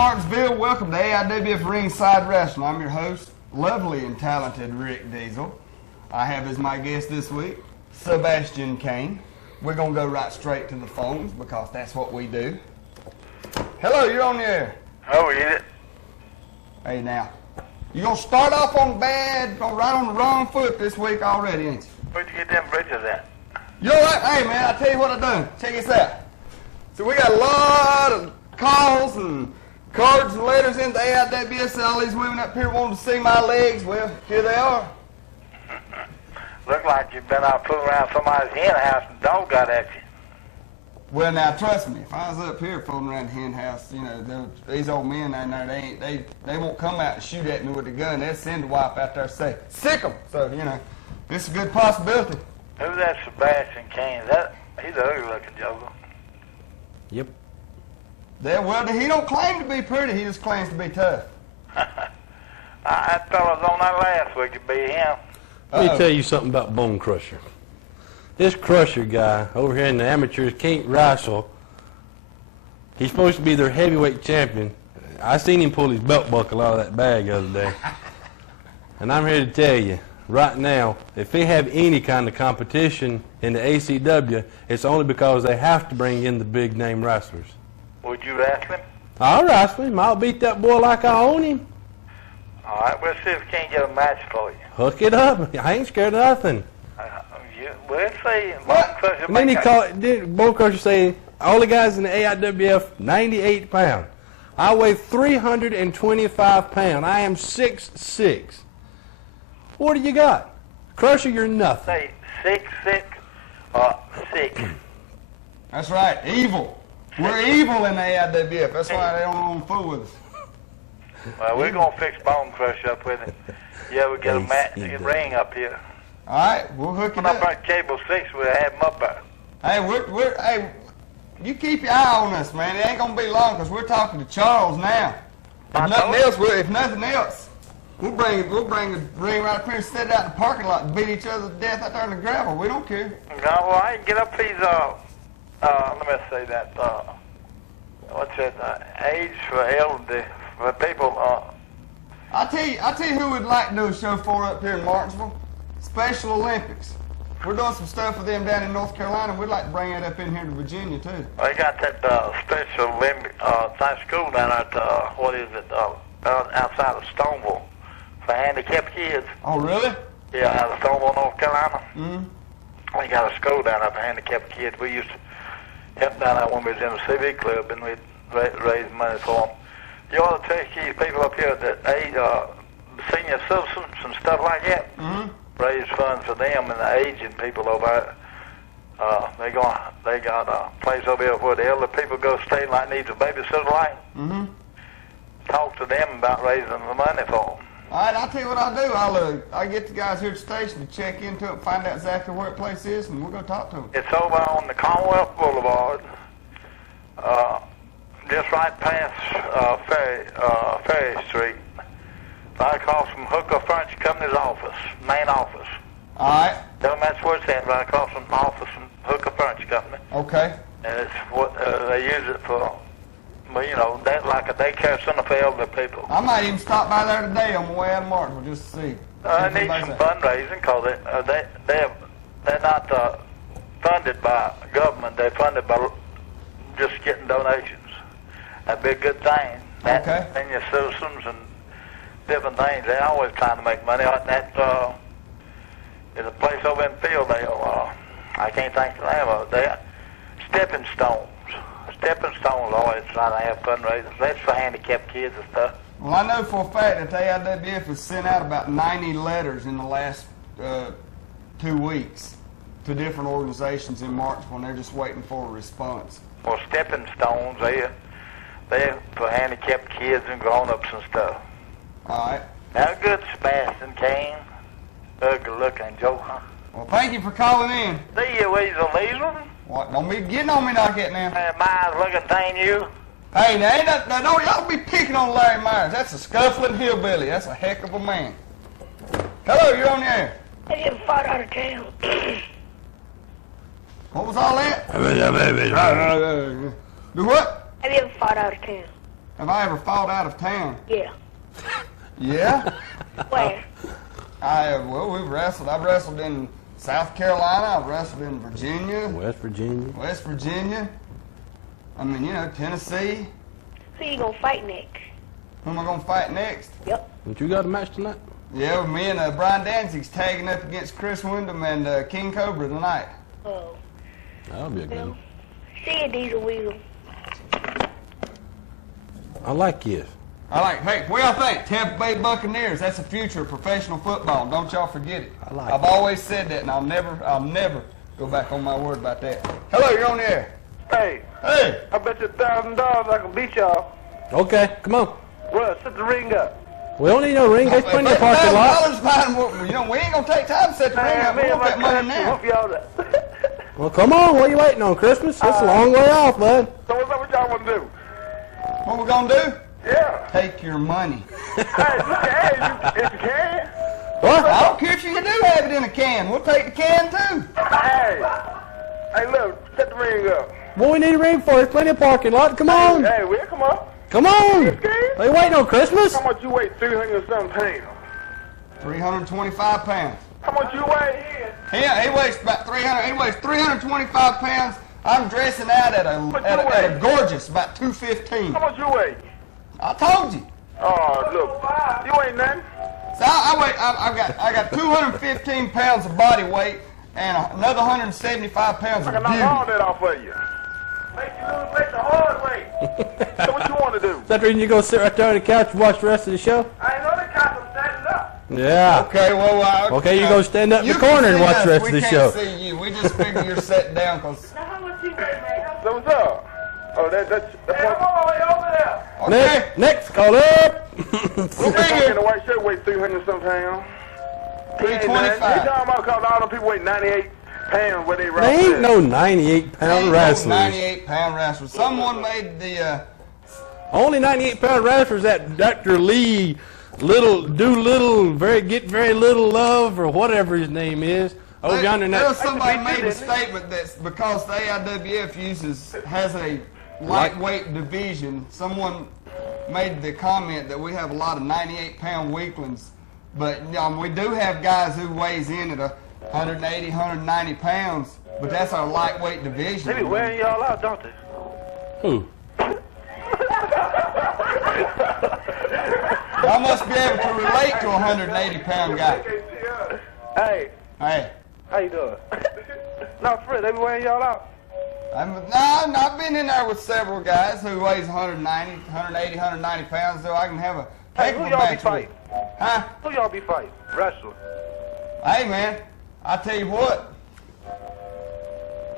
Martinsville. Welcome to AIWF Ringside Wrestling. I'm your host, lovely and talented Rick Diesel. I have as my guest this week, Sebastian Kane. We're going to go right straight to the phones because that's what we do. Hello, you're on the air. Oh, yeah. Hey, now, you're going to start off on bad, right on the wrong foot this week already, ain't you? Where'd you get them bridges at? You all right? Hey, man, I'll tell you what I've done. Check this out. So we got a lot of calls and cards and letters into AIWF, and all these women up here wanting to see my legs. Well, here they are. Look like you've been out fooling around somebody's hen house and dog got at you. Well, now, trust me, if I was up here fooling around the hen house, you know, these old men down there, they won't come out and shoot at me with a gun. They'll send a wife out there and say, sick 'em. So, you know, this is a good possibility. Who's that Sebastian Kane? He's an ugly-looking joker. Yep. Well, he don't claim to be pretty. He just claims to be tough. That fella was on that last week to be him. Let me tell you something about Bone Crusher. This Crusher guy over here in the amateurs can't wrestle. He's supposed to be their heavyweight champion. I seen him pull his belt buckle out of that bag the other day. And I'm here to tell you, right now, if they have any kind of competition in the ACW, it's only because they have to bring in the big name wrestlers. Would you wrestle him? I'll wrestle him. I'll beat that boy like I own him. All right, we'll see if we can't get a match for you. Hook it up. I ain't scared of nothing. We'll see. And then he called, Bone Crusher saying, all the guys in the AIWF, 98 pounds. I weigh 325 pounds. I am 6'6". What do you got? Crusher, you're nothing. Say 6'6". That's right, evil. We're evil in the AIWF. That's why they don't want to fool with us. Well, we're going to fix Bone Crusher up with it. Yeah, we get a ring up here. All right, we'll hook it up. up. At Cable 6, we'll have him up there. Hey, you keep your eye on us, man. It ain't going to be long because we're talking to Charles now. If nothing else, we'll bring the ring right up here and set it out in the parking lot and beat each other to death out there in the gravel. We don't care. No, well, I can get up these, let me say that, what's that, age for elderly, for people, I'll tell you who would like to do a show for up here in Martinsville. Special Olympics. We're doing some stuff with them down in North Carolina. We'd like to bring that up in here to Virginia, too. They got that Special Olympic school down at, outside of Stoneville for handicapped kids. Oh, really? Yeah, out of Stoneville, North Carolina. Mm-hmm. We got a school down there for handicapped kids. We used to help down there when we was in the CV club, and we'd raise money for them. You ought to take these people up here that senior citizens and stuff like that. Mm-hmm. Raise funds for them and the aging people over there. They got a place over here where the elder people go stay like needs a babysitter like. Mm-hmm. Talk to them about raising the money for them. All right, I'll tell you what I'll do. I'll get the guys here at the station to check into it, find out exactly where the place is, and we'll go talk to them. It's over on the Commonwealth Boulevard, just right past Ferry Street. Right across from Hooker Furniture Company's office, main office. All right. Tell them that's where it's at, right across from the office from Hooker Furniture Company. Okay. And it's what they use it for, well, you know, like a daycare center for elderly people. I might even stop by there today on my way out of Martinsville just to see. I need some fundraising because they're not funded by government. They're funded by just getting donations. That'd be a good thing. Okay. Senior citizens and different things. They're always trying to make money. That there's a place over in Fieldale. I can't think of the name of it. They're Stepping Stones. Stepping Stones always trying to have fundraisers. That's for handicapped kids and stuff. Well, I know for a fact that the AIWF has sent out about 90 letters in the last 2 weeks to different organizations in Martinsville, and they're just waiting for a response. Well, Stepping Stones, they're for handicapped kids and grown-ups and stuff. All right. Now, good, Sebastian Kane. Ugly-looking joker. Well, thank you for calling in. See you, weasel. What? Don't be getting on me like that now. Myers-looking thing, you. Hey, now don't y'all be picking on Larry Myers. That's a scuffling hillbilly. That's a heck of a man. Hello, you're on the air. Have you ever fought out of town? What was all that? Do what? Have you ever fought out of town? Have I ever fought out of town? Yeah. Yeah? Where? Well, we've wrestled. I've wrestled in South Carolina. I've wrestled in Virginia. West Virginia. West Virginia. I mean, you know, Tennessee. Who you gonna fight next? Who am I going to fight next? Yep. Don't you got a match tonight? Yeah, me and Brian Danzig's tagging up against Chris Wyndham and King Cobra tonight. Oh. That'll be a good Well, one. see you, Diesel Weasel. I like this. Hey, what y'all think? Tampa Bay Buccaneers, that's the future of professional football. Don't y'all forget it. I like I've it. always said that, and I'll never go back on my word about that. Hello, you're on the air. Hey, Hey, I bet you $1,000 I can beat y'all. Okay, come on. Well, set the ring up. We don't need no ring. There's plenty of parking lot. $1,000, you know, we ain't gonna take time to set the ring up. We want that money now. Whoop y'all that. Well, come on. What are you waiting on, Christmas? It's a long way off, bud. So what's up with y'all want to do? What we gonna do? Yeah. Take your money. Hey, if you can. What? I don't care if you do have it in a can. We'll take the can too. Hey, look, set the ring up. What we need a ring for? There's plenty of parking lot. Come on. Hey, Will, come on. Come on. Are you waiting on Christmas? How much you weigh? 300 something pounds. 325 pounds. How much you weigh? He weighs about 300. He weighs 325 pounds. I'm dressing out at a gorgeous about 215. How much you weigh? I told you. Oh, look, you ain't nothing. So I got 215 pounds of body weight and another 175 pounds I of can knock all beauty. that off of you. Make you lose weight the hard way. So what you want to do? Is that the reason you go sit right there on the couch and watch the rest of the show? I ain't know the couch was standing up. Yeah. Okay, well, Okay, you go stand up in you the can corner and see watch us. the rest of the We show. can't see you. We just figure you're sitting down because. Now, how much you weigh, man? So what's up? Oh, that's what. Come on, way over there. Okay, Next, call up. we'll be That in here. the white shirt weighs 300 something pounds. 325. He talking about because all them people weigh 98 pounds where they There wrestle. ain't no 98-pound wrestlers. 98-pound wrestlers. Someone made the. Only 98-pound wrestlers that Dr. Lee get very little love or whatever his name is. Over yonder in There was that. somebody made a statement that's because the AIWF has a lightweight division. Someone made the comment that we have a lot of 98-pound weaklings, but we do have guys who weighs in at 180, 190 pounds. But that's our lightweight division. They be wearing y'all out, don't they? Who? I must be able to relate to a 180-pound guy. Hey, Hey, how you doing? No, Fred, they be wearing y'all out. I've been in there with several guys who weighs 190, 180, 190 pounds, so I can have a Hey, heck who of a y'all be match with. fighting? Huh? Who y'all be fighting? Wrestling. Hey, man, I tell you what.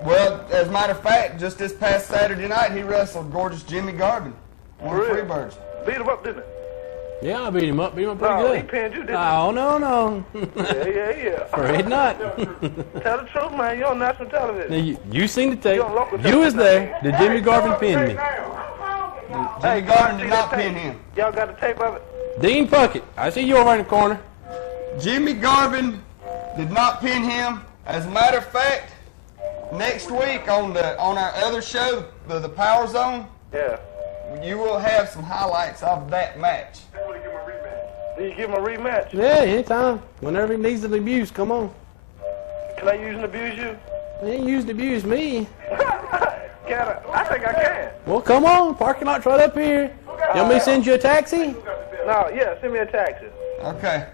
Well, as a matter of fact, just this past Saturday night, he wrestled gorgeous Jimmy Garvin, one of the For real? Freebirds. Beat him up, didn't it? Yeah, I beat him up. Beat him up pretty No, good. he pinned you, didn't Oh, no. he? Yeah. Afraid not. Tell the truth, man. You on national Now, television. you seen the tape. You on local You was television. there. Did Jimmy Garvin pin me? Jimmy Garvin did not pin him. Y'all got the tape of it? Dean Puckett. I see you over in the corner. Jimmy Garvin did not pin him. As a matter of fact, next week on our other show, the Power Zone, Yeah. you will have some highlights of that match. Did you give him a rematch? Yeah, anytime. Whenever he needs an abuse, come on. Can I use and abuse you? He ain't used to abuse me. Can I? I think I can. Well, come on. Parking lot's right up here. You want me to send you a taxi? No, yeah, send me a taxi. Okay.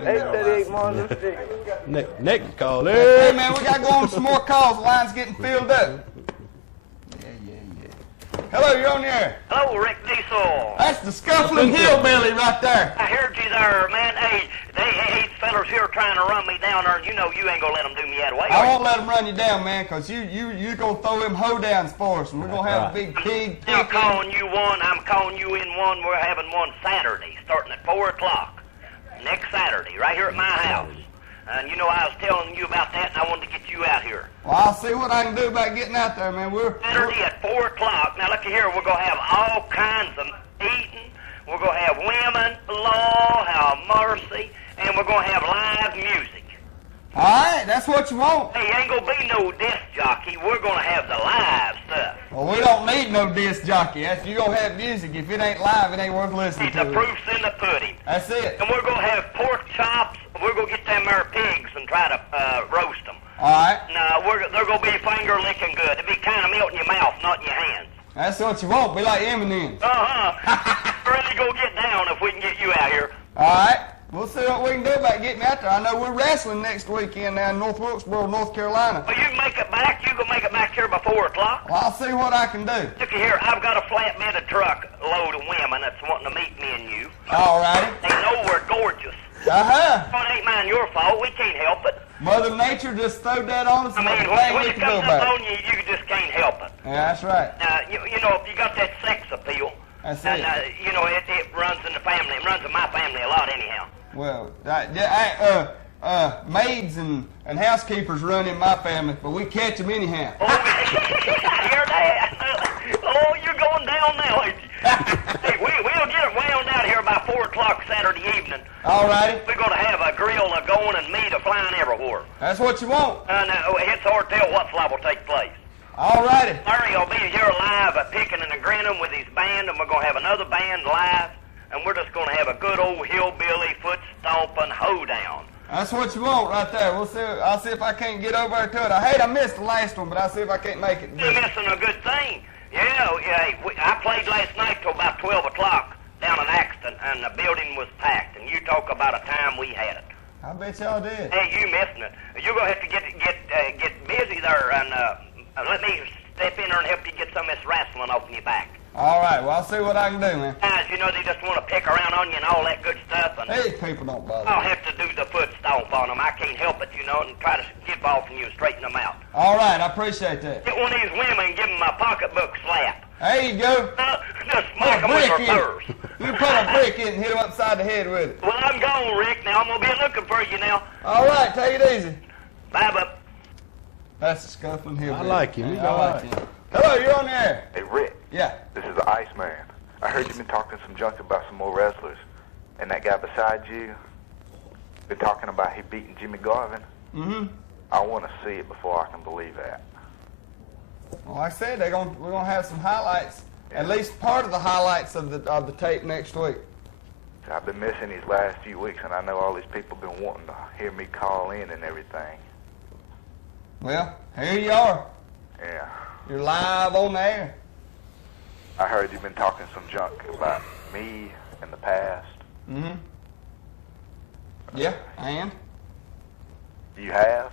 838 Martin Street. Next call. Hey, There. man, we got to go on some more calls. The line's getting filled up. Hello, you're on the air. Hello, Rick Diesel. That's the scuffling hillbilly right there. I heard you there, man. Hey, these fellas here trying to run me down there, and you know you ain't gonna let them do me that way. I won't let him run you down, man, because you're going to throw them hoedowns for us, and we're going to have a big pig I'm kick. calling you one. I'm calling you in one. We're having one Saturday, starting at 4 o'clock. Next Saturday, right here at my house. And you know I was telling you about that, and I wanted to get you out here. Well, I'll see what I can do about getting out there, man. Saturday at 4 o'clock. Now, look here. We're going to have all kinds of eating. We're going to have women, law, have mercy, and we're going to have live music. All right, that's what you want. Hey, ain't gonna be no disc jockey. We're gonna have the live stuff. Well, we don't need no disc jockey. That's, you gonna have music. If it ain't live, it ain't worth listening The to. proof's in the pudding. That's it. And we're gonna have pork chops. We're gonna get them there pigs and try to roast them. All right, Now, they're gonna be finger licking good. It'll be kind of melt in your mouth, not in your hands. that's what you want. Be like M&M's. Really gonna get down if we can get you out here. All right, we'll see what we can do about getting out there. I know we're wrestling next weekend down in North Wilkesboro, North Carolina. Well, you can make it back. You can make it back here by 4 o'clock. Well, I'll see what I can do. Looky here, I've got a flatbed truck load of women that's wanting to meet me and you. All righty. They know we're gorgeous. Uh-huh. Well, it ain't mine your fault. We can't help it. Mother Nature just throwed that on us. I And mean, nothing when we it can do comes up about it. on you, you just can't help it. Yeah, that's right. You know, if you got that sex appeal, That's and, it. you know, it runs in the family. It runs in my family a lot anyhow. Well, maids and housekeepers run in my family, but we catch them anyhow. Oh, I hear that. Oh, you're going down now, ain't you? Hey, we'll get it wound out here by 4 o'clock Saturday evening. All righty. We're going to have a grill going and meat flying everywhere. That's what you want. And it's hard to tell what's liable to take place. All righty. Larry will be here live at Picking and a Grinning with his band, and we're going to have another band live, and we're just going to have a good old hillbilly foot-stomping hoedown. That's what you want right there. We'll see. I'll see if I can't get over there to it. I hate I missed the last one, but I'll see if I can't make it. You're missing a good thing. Yeah, I played last night till about 12 o'clock down in Axton, and the building was packed, and you talk about a time we had it. I bet y'all did. Hey, you missing it. You're going to have to get busy there, and let me step in there and help you get some of this wrestling off your back. All right. Well, I'll see what I can do, man. Guys, you know, they just want to pick around on you and all that good stuff, and These people don't bother I'll me. have to do the foot stomp on them. I can't help it, you know, and try to get off from you and straighten them out. All right. I appreciate that. Get one of these women and give them a pocketbook slap. There you go. Just Put smack a them with brick her in furs. it. You put a brick in it and hit him upside the head with it. Well, I'm gone, Rick. Now I'm going to be looking for you now. All right. Take it easy. Bye, bub. That's a scuffling hillbilly. I like him. He's I all like right. him. Hello, you're on the air. Hey, Rick, Yeah. this is the Iceman. I heard you've been talking some junk about some more wrestlers. And that guy beside you been talking about he beating Jimmy Garvin. Mm-hmm. I want to see it before I can believe that. Well, like I said, we're gonna have some highlights. At least part of the highlights of the tape next week. I've been missing these last few weeks, and I know all these people been wanting to hear me call in and everything. Well, here you are. Yeah. You're live on the air. I heard you've been talking some junk about me in the past. Mm-hmm. Yeah, and? You have?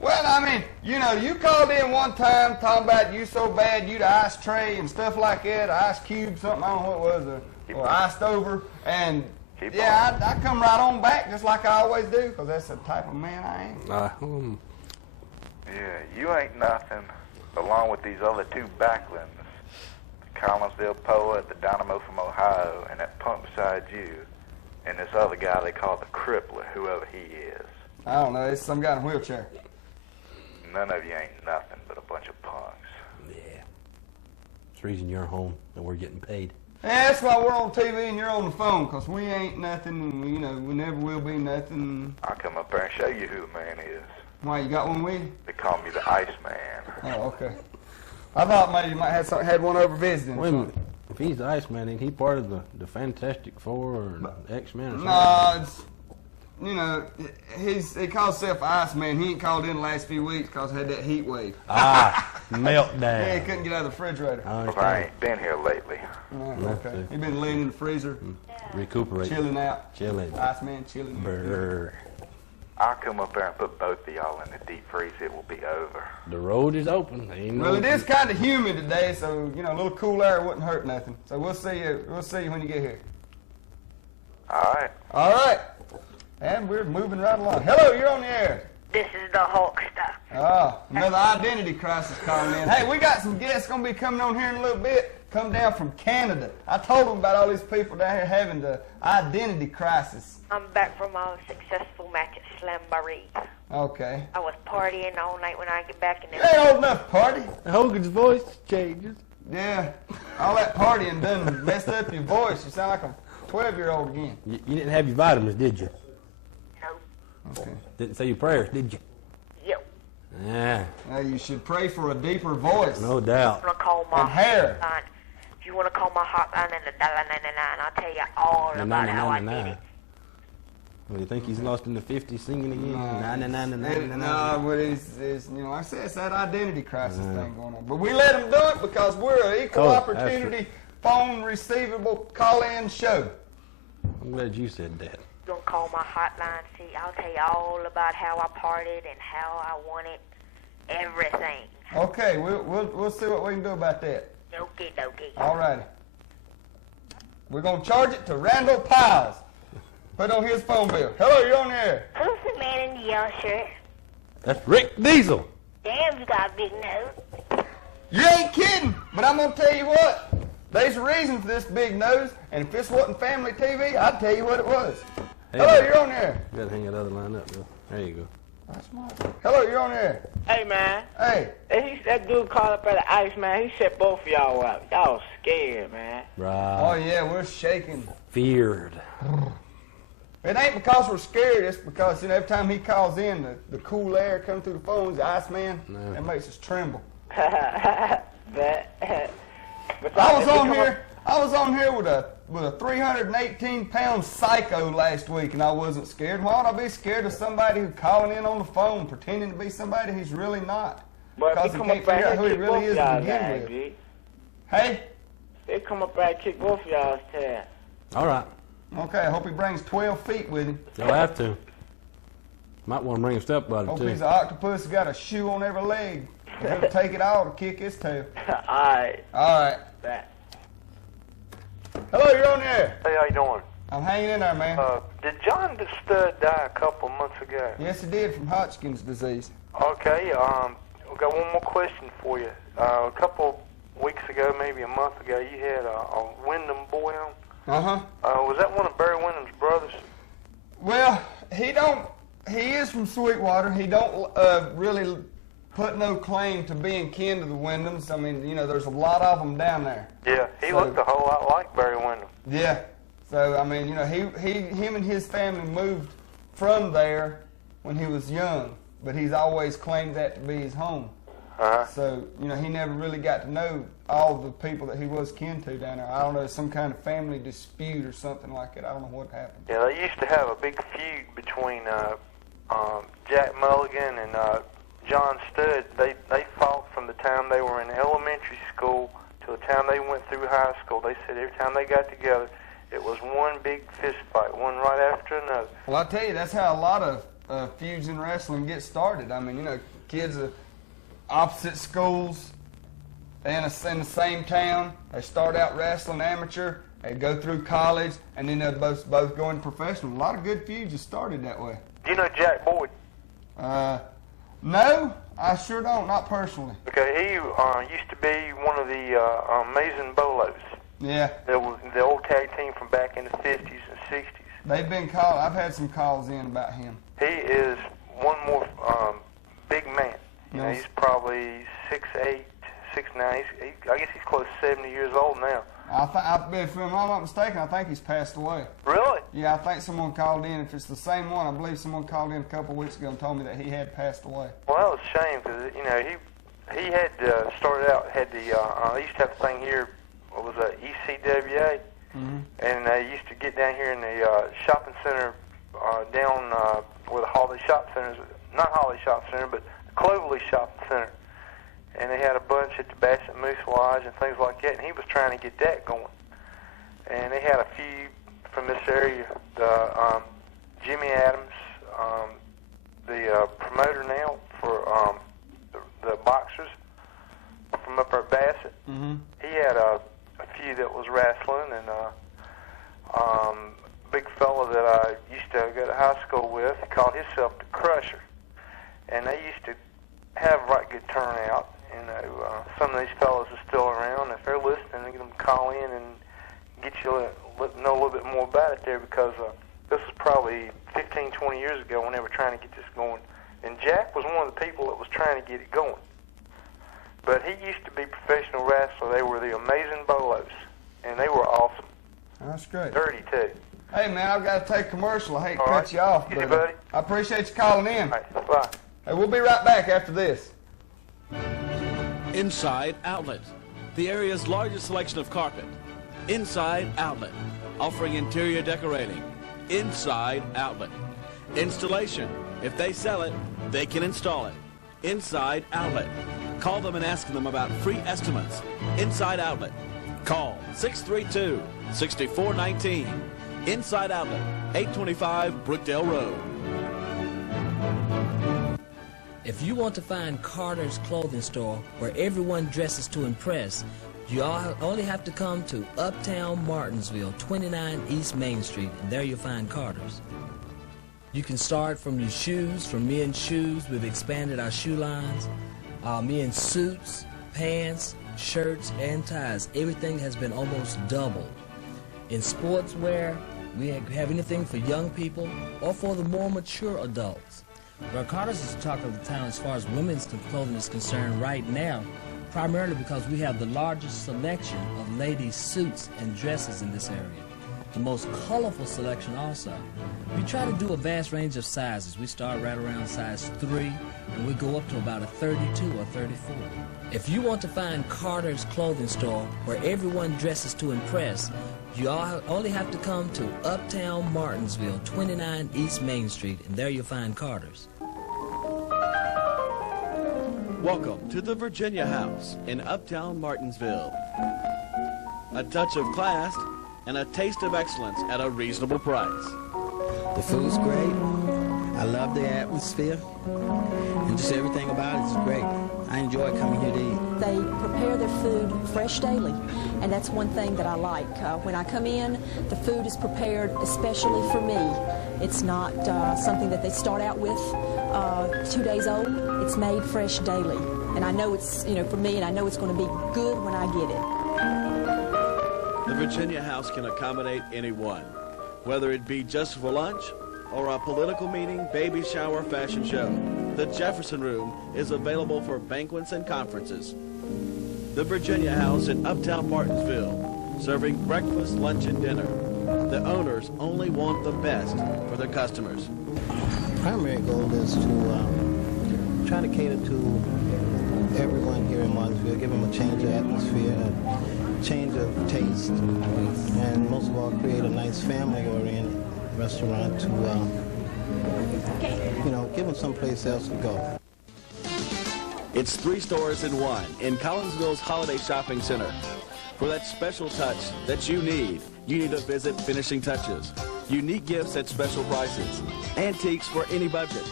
Well, I mean, you know, you called in one time talking about you so bad you the ice tray and stuff like that, ice cube, something, I don't know what it was, or iced over, and Keep yeah, I come right on back just like I always do, because that's the type of man I am. Yeah, you ain't nothing along with these other two Backlunds. The Collinsville poet, the Dynamo from Ohio, and that punk beside you, and this other guy they call the Crippler, whoever he is. I don't know, it's some guy in a wheelchair. None of you ain't nothing but a bunch of punks. Yeah. It's the reason you're home and we're getting paid. Yeah, that's why we're on TV and you're on the phone, because we ain't nothing, and, you know, we never will be nothing. I'll come up there and show you who the man is. Why, you got one with you? They call me the Iceman. Oh, okay. I thought maybe you might have had one over visiting. Wait a minute. If he's the Iceman, ain't he part of the Fantastic Four or X-Men or something? No, it's, you know, he calls himself Iceman. He ain't called in the last few weeks because he had that heat wave. Meltdown. Yeah, he couldn't get out of the refrigerator. I Well, I understand. ain't been here lately. Okay. He been laying in the freezer, Recuperate. chilling out. Chilling. Iceman chilling. Brr. I'll come up there and put both of y'all in the deep freeze. It will be over. The road is open. Ain't Well, no- it is kind of humid today, so you know a little cool air wouldn't hurt nothing. So we'll see you. We'll see you when you get here. All right. All right. And we're moving right along. Hello, you're on the air. This is the Hulkster. Oh, another identity crisis calling in. Hey, we got some guests going to be coming on here in a little bit. Come down from Canada. I told them about all these people down here having the identity crisis. I'm back from a successful match at Slamboree. Okay. I was partying all night when I get back, and You ain't old enough to party. Hogan's voice changes. Yeah. All that partying done messed up your voice. You sound like a 12-year-old again. You didn't have your vitamins, did you? no, Okay. Didn't say your prayers, did you? Yep. Yeah, Now you should pray for a deeper voice no doubt. I'm gonna call my and hair. hotline. If you wanna call my hotline and the $1.99, I'll tell you all about how I did it. Well, you think he's lost in the 50s singing again? No, but it's you know, like I said, it's that identity crisis thing going on. But we let him do it because we're an equal opportunity phone receivable call-in show. I'm glad you said that. You're gonna call my hotline. See, I'll tell you all about how I partied and how I won it. Everything. Okay, we'll see what we can do about that. Okie dokie. All righty. We're gonna charge it to Randall Piles. Put on his phone bill. Hello, you're on the air. Who's the man in the yellow shirt? That's Rick Diesel. Damn, you got a big nose. You ain't kidding, but I'm gonna tell you what. There's a reason for this big nose, and if this wasn't family TV, I'd tell you what it was. Hey, Hello, you're on the air. You gotta hang that other line up, Bill. There you go. That's my. Hello, you're on the air. Hey, man. Hey. That dude called up at the ice, man. He set both of y'all up. Y'all scared, man. Right. Oh yeah, we're shaking. Feared. It ain't because we're scared. It's because every time he calls in, the cool air comes through the phones. The Iceman, that makes us tremble. I was on here with a 318-pound psycho last week, and I wasn't scared. Why would I be scared of somebody who's calling in on the phone, pretending to be somebody he's really not? Because he can't figure out who he really is to begin with. Hey? They come up there and kick both of y'all's tail. All right. Okay, I hope he brings 12 feet with him. You'll have to. Might want to bring a stepbrother, Hope too. he's an octopus who's got a shoe on every leg. He'll take it all to kick his tail. Alright. All right. Hello, you're on the air. Hey, how you doing? I'm hanging in there, man. Did John the Stud die a couple months ago? Yes, he did, from Hodgkin's disease. Okay, we've got one more question for you. A couple weeks ago, maybe a month ago, you had a Wyndham boy on. Uh-huh. Was that one of Barry Wyndham's brothers? Well, he is from Sweetwater. He don't really put no claim to being kin to the Wyndhams. I mean, there's a lot of them down there. Yeah, he looked a whole lot like Barry Wyndham. Yeah. So, I mean, him and his family moved from there when he was young, but he's always claimed that to be his home. Uh-huh. So, he never really got to know all the people that he was kin to down there. I don't know, some kind of family dispute or something like that. I don't know what happened. Yeah, they used to have a big feud between Jack Mulligan and John Stud. They fought from the time they were in elementary school to the time they went through high school. They said every time they got together, it was one big fist fight, one right after another. Well, I tell you, that's how a lot of feuds in wrestling get started. I mean, kids of opposite schools in the same town. They start out wrestling amateur. They go through college, and then they'll both go into professional. A lot of good feuds have started that way. Do you know Jack Boyd? No, I sure don't. Not personally. Okay, he used to be one of the Amazing Bolos. Yeah. There was the old tag team from back in the 50s and 60s. They've been called. I've had some calls in about him. He is one more big man. He's probably 6'8", 6'9". I guess he's close to 70 years old now. If I'm not mistaken, I think he's passed away. Really? Yeah, I think someone called in. If it's the same one, I believe someone called in a couple of weeks ago and told me that he had passed away. Well, that was a shame because he had started out he used to have a thing here. What was that? ECWA, and they used to get down here in the shopping center down where the Holiday Shop Center is. Not Holiday Shop Center, but the Cloverleaf Shopping Center. And they had a bunch at the Bassett Moose Lodge and things like that, and he was trying to get that going. And they had a few from this area. Jimmy Adams, the promoter now for the boxers from up at Bassett. He had a few that was wrestling, and big fella that I used to go to high school with, he called himself the Crusher. And they used to have right good turnout. Some of these fellas are still around. If they're listening, they get them to call in and get you know a little bit more about it there, because this was probably 15, 20 years ago when they were trying to get this going. And Jack was one of the people that was trying to get it going. But he used to be a professional wrestler. They were the Amazing Bolos, and they were awesome. That's great. Dirty, too. Hey, man, I've got to take a commercial. I hate to All cut right. you off, Easy, but buddy. I appreciate you calling in. All right, bye. Hey, we'll be right back after this. Inside Outlet, the area's largest selection of carpet. Inside Outlet, offering interior decorating. Inside Outlet. Installation. If they sell it, they can install it. Inside Outlet. Call them and ask them about free estimates. Inside Outlet. Call 632-6419. Inside Outlet, 825 Brookdale Road. If you want to find Carter's Clothing Store, where everyone dresses to impress, you only have to come to Uptown Martinsville, 29 East Main Street, and there you'll find Carter's. You can start from your shoes. For men's shoes, we've expanded our shoe lines. Men's suits, pants, shirts, and ties. Everything has been almost doubled. In sportswear, we have anything for young people or for the more mature adults. Well, Carter's is the talk of the town as far as women's clothing is concerned right now, primarily because we have the largest selection of ladies' suits and dresses in this area. The most colorful selection also. We try to do a vast range of sizes. We start right around size 3, and we go up to about a 32 or 34. If you want to find Carter's Clothing Store, where everyone dresses to impress, you only have to come to Uptown Martinsville, 29 East Main Street, and there you'll find Carter's. Welcome to the Virginia House in Uptown Martinsville. A touch of class and a taste of excellence at a reasonable price. The food's great. I love the atmosphere. And just everything about it is great. I enjoy coming here to eat. They prepare their food fresh daily, and that's one thing that I like. When I come in, the food is prepared especially for me. It's not something that they start out with 2 days old. It's made fresh daily. And I know it's, for me, and I know it's going to be good when I get it. The Virginia House can accommodate anyone, whether it be just for lunch or a political meeting, baby shower, fashion show. The Jefferson Room is available for banquets and conferences. The Virginia House in Uptown Martinsville, serving breakfast, lunch, and dinner. The owners only want the best for their customers. Primary goal is to try to cater to everyone here in Martinsville, give them a change of atmosphere, a change of taste, and most of all create a nice family-oriented restaurant to, give them someplace else to go. It's 3 stores in one in Collinsville's Holiday Shopping Center. For that special touch that you need to visit Finishing Touches. Unique gifts at special prices, antiques for any budget,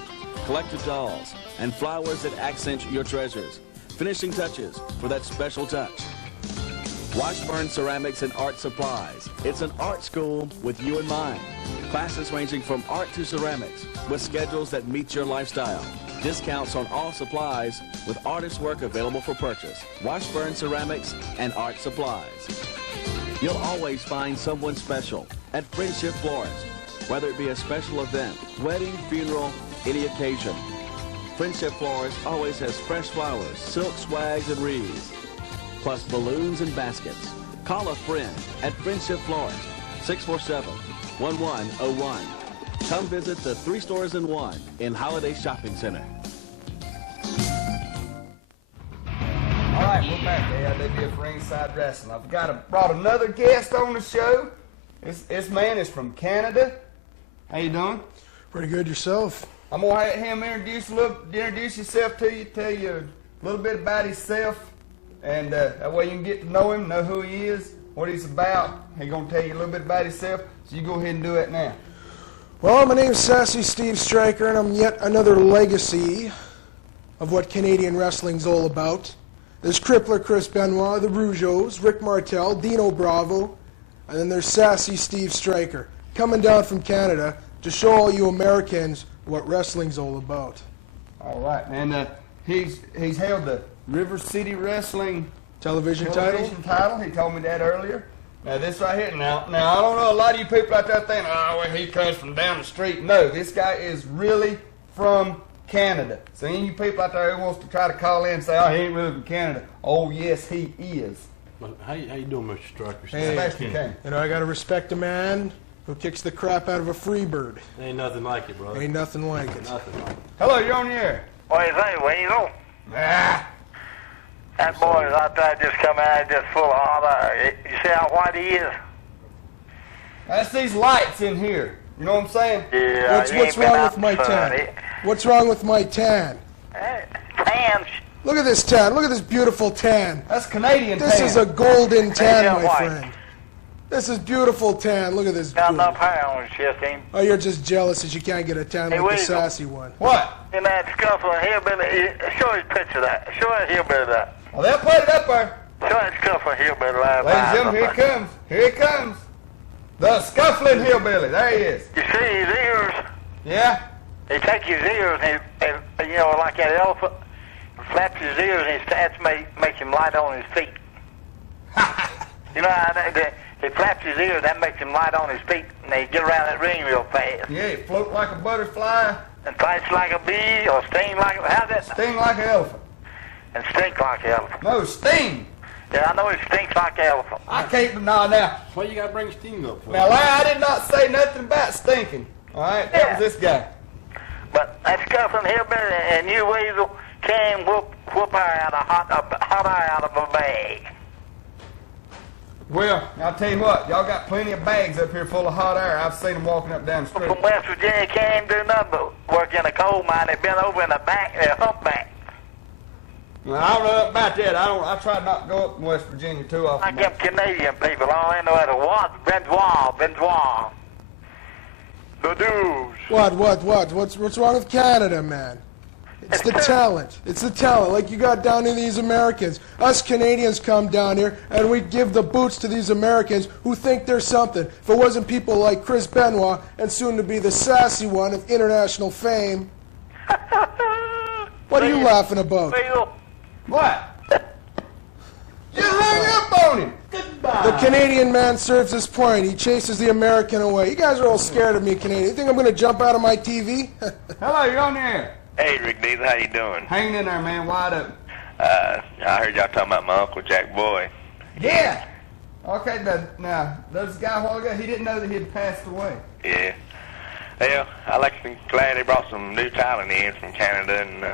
collected dolls, and flowers that accent your treasures. Finishing Touches for that special touch. Washburn Ceramics and Art Supplies. It's an art school with you in mind. Classes ranging from art to ceramics with schedules that meet your lifestyle. Discounts on all supplies with artist work available for purchase. Washburn Ceramics and Art Supplies. You'll always find someone special at Friendship Florist, whether it be a special event, wedding, funeral, any occasion. Friendship Florist always has fresh flowers, silk swags, and wreaths, plus balloons and baskets. Call a friend at Friendship Florist, 647-1101. Come visit the 3 stores in one in Holiday Shopping Center. All right, we're back to AIWF Ringside Wrestling. I've brought another guest on the show. This man is from Canada. How you doing? Pretty good yourself. I'm gonna have him introduce yourself to you, tell you a little bit about himself, and that way you can get to know him, know who he is, what he's about. He's gonna tell you a little bit about himself. So you go ahead and do it now. Well, my name is Sassy Steve Stryker, and I'm yet another legacy of what Canadian wrestling's all about. There's Crippler Chris Benoit, the Rougeaus, Rick Martel, Dino Bravo, and then there's Sassy Steve Stryker, coming down from Canada to show all you Americans what wrestling's all about. All right, and he's held the River City Wrestling television title. He told me that earlier. Now this right here. Now I don't know, a lot of you people out there think, oh, well, he comes from down the street. No, this guy is really from Canada. So any of you people out there who wants to try to call in and say, oh, he ain't really from Canada. Oh, yes, he is. How you doing, Mr. Stryker? Sebastian Kane. I got to respect a man who kicks the crap out of a free bird. Ain't nothing like it, brother. Ain't nothing like it. Nothing like it. Hello, you're on the air. What do you think, Weasel? Ah, That boy's out there just come out just full of hot air. You see how white he is? that's these lights in here. You know what I'm saying? Yeah. What's he ain't been wrong out with my in the sun. tan? What's wrong with my tan? Tan. Look at this tan. Look at this beautiful tan. That's Canadian This tan. is a golden tan, Canadian my white. friend. This is beautiful tan. Look at this. Got beauty. enough hair on his chest, ain't Oh, you're just jealous that you can't get a tan Hey, like the Weasel. sassy one. What? in that scuffling hillbilly. Show his picture of that. Show that hillbilly that. Well, they'll put it up there. Show that scuffling hillbilly right Ladies and gentlemen, here he comes. Here he comes. The scuffling hillbilly. There he is. You see his ears? Yeah? He takes his ears and you know, like that elephant, flaps his ears and his stats makes him light on his feet. You know how he flaps his ears, that makes him light on his feet, and they get around that ring real fast. Yeah, he float like a butterfly. And fights like a bee or sting like a... How's that? Sting like an elephant. And stink like an elephant. No, sting. Yeah, I know he stinks like an elephant. I can't deny now. Why you gotta bring Sting up for? Now, Larry, I did not say nothing about stinking. All right? That was this guy. But that scuffling hillbilly and you, Weasel, can whoop air out of hot air out of a bag. Well, I'll tell you what. Y'all got plenty of bags up here full of hot air. I've seen them walking up down the street. From West Virginia can't do nothing but work in a coal mine. They've been over in the back, they're humpback. Well, I don't know about that. I try not to go up in West Virginia too often. Like them Canadian people, all they know is Benoit. The dudes. What's wrong with Canada, man? It's the talent. It's the talent, like you got down in these Americans. Us Canadians come down here, and we give the boots to these Americans who think they're something. If it wasn't people like Chris Benoit, and soon to be the sassy one of international fame. What are you laughing about? What? You hung up on him. Goodbye. The Canadian man serves his point. He chases the American away. You guys are all scared of me, Canadian. You think I'm going to jump out of my TV? Hello, you're on the air. Hey, Rick Diesel, how you doing? Hanging in there, man, wide open. I heard y'all talking about my Uncle Jack Boy. Yeah. Okay, now, there's a guy a while ago, he didn't know that he had passed away. Yeah. Well, I like to be glad they brought some new talent in from Canada, and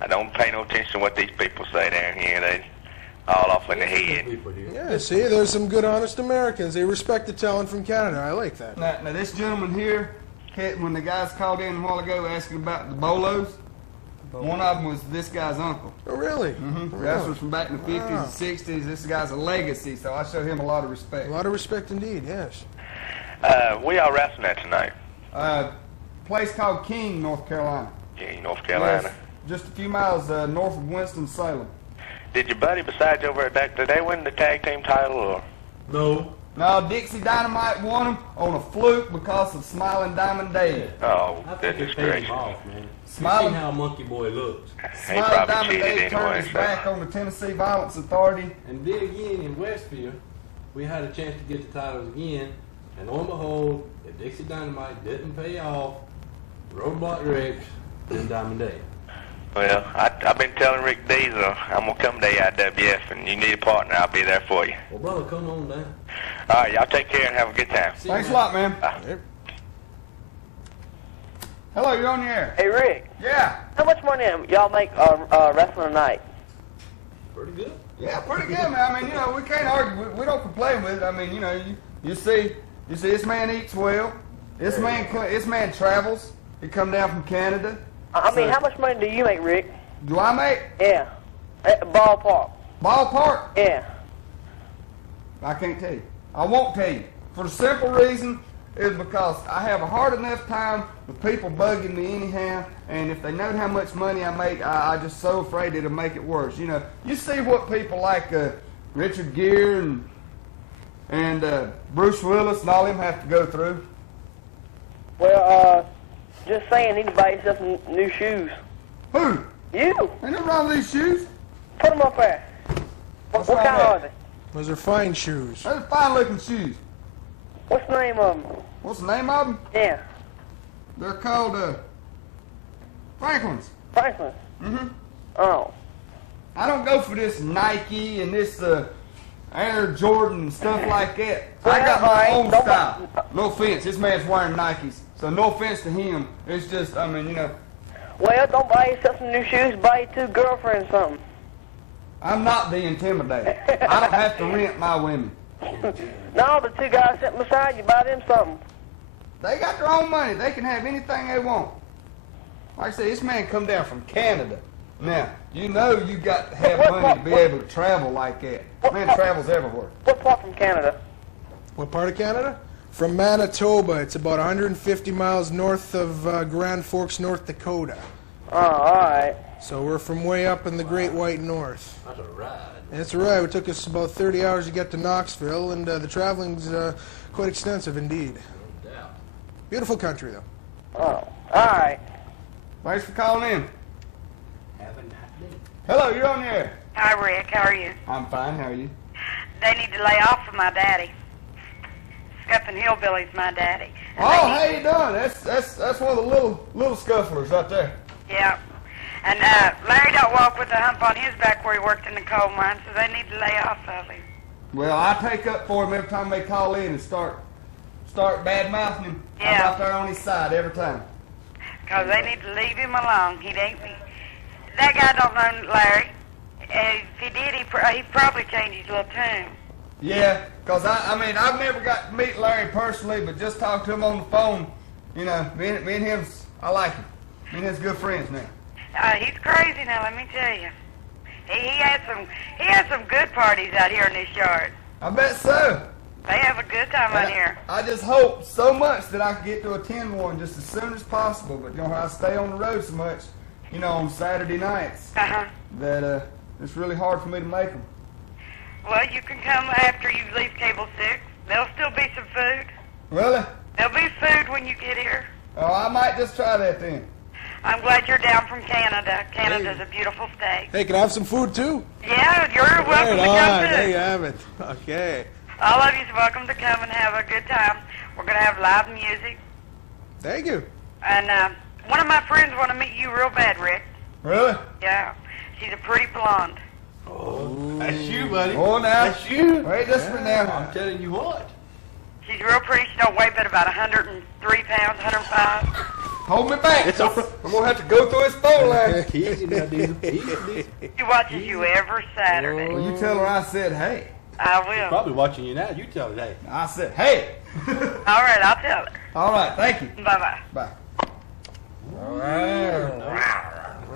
I don't pay no attention to what these people say down here. They all off in the head. Yeah, see, there's some good, honest Americans. They respect the talent from Canada. I like that. Now this gentleman here, when the guys called in a while ago asking about the bolos, one of them was this guy's uncle. Oh, really? Mm-hmm. That was from back in the 50s and 60s. This guy's a legacy, so I show him a lot of respect. A lot of respect indeed, yes. We all wrestling at tonight. Place called King, North Carolina. Yeah, North Carolina. Yes, just a few miles north of Winston-Salem. Did your buddy besides over at that, did they win the tag team title or? No. No, Dixie Dynamite won them on a fluke because of Smiling Diamond Dave. Oh, I think goodness they paid gracious. him off, man. Smiling- You seen how Monkey Boy looks. He Smiling probably Diamond cheated Dave turned anyway, his so. back on the Tennessee Violence Authority. And then again in Westfield, we had a chance to get the titles again, and lo and behold, if Dixie Dynamite didn't pay off, Roadblock Rex and Diamond Dave. Well, I've been telling Rick Diesel I'm going to come to AIWF, and you need a partner, I'll be there for you. Well, brother, come on down. All right, y'all take care and have a good time. Thanks a lot, man. Hello, you're on the air. Hey, Rick. Yeah. How much money y'all make wrestling tonight? Pretty good. Yeah, pretty good, man. I mean, you know, we can't argue. We don't complain with it. I mean, you know, you see this man eats well. This man travels. He come down from Canada. I mean, how much money do you make, Rick? Do I make? Yeah. Ballpark. Ballpark? Yeah. I can't tell you. I won't tell you. For the simple reason is because I have a hard enough time with people bugging me anyhow, and if they know how much money I make, I'm just so afraid it'll make it worse. You know, you see what people like Richard Gere and Bruce Willis and all them have to go through. Well, just saying, anybody sells some new shoes. Who? You. Ain't nothing wrong with these shoes. Put them up there. What wrong kind with are that? they? Those are fine shoes. Those are fine-looking shoes. What's the name of them? What's the name of them? Yeah. They're called Franklin's. Franklin. Mm-hmm. Oh. I don't go for this Nike and this Air Jordan, stuff like that. I got my own style. No offense, this man's wearing Nikes, so no offense to him. It's just, I mean, you know. Well, don't buy yourself some new shoes. Buy your 2 girlfriends something. I'm not being intimidated. I don't have to rent my women. No, the 2 guys sitting beside you, buy them something. They got their own money. They can have anything they want. Like I said, this man come down from Canada. Now, you know you got to have money to be able to travel like that. Man travels everywhere. What part from Canada? What part of Canada? From Manitoba. It's about 150 miles north of Grand Forks, North Dakota. Oh, all right. So we're from way up in the Great White North. That's a ride. That's right. It took us about 30 hours to get to Knoxville, and the traveling's quite extensive indeed. No doubt. Beautiful country, though. Oh, all right. Thanks for calling in. Have a nice day. Hello, you're on the air. Hi, Rick. How are you? I'm fine. How are you? They need to lay off of my daddy. Scuffing Hillbilly's my daddy. And Oh, how you doing? That's one of the little scufflers right there. Yeah. And Larry don't walk with a hump on his back where he worked in the coal mine, so they need to lay off of him. Well, I take up for him every time they call in and start bad mouthing him. Yeah. I'm out there on his side every time. Because they need to leave him alone. He ain't. That guy don't know Larry. If he did, he'd probably change his little tune. Yeah, because I mean, I've never got to meet Larry personally, but just talk to him on the phone. You know, me and him, I like him. Me and him's good friends now. He's crazy now, let me tell you. He had some good parties out here in this yard. I bet so. They have a good time out here. I just hope so much that I can get to attend one just as soon as possible. But you know, I stay on the road so much, you know, on Saturday nights that it's really hard for me to make them. Well, you can come after you leave Cable 6. There'll still be some food. Really? There'll be food when you get here. Oh, I might just try that then. I'm glad you're down from Canada. Canada's a beautiful state. Hey, can I have some food, too? Yeah, you're welcome to come, too. There you have it. Okay. All of you's welcome to come and have a good time. We're going to have live music. Thank you. And one of my friends want to meet you real bad, Rick. Really? Yeah. She's a pretty blonde. Oh, that's you, buddy. Oh, now. That's you. Wait just a minute now. I'm telling you what. She's real pretty. She don't weigh but about 103 pounds, 105. Hold me back. It's all right. I'm going to have to go through his phone line. Easy now, Diesel. Easy. She watches you every Saturday. Well, you tell her I said, hey. I will. Probably watching you now. You tell her, hey. I said, hey. All right, I'll tell her. All right, thank you. Bye-bye. Bye.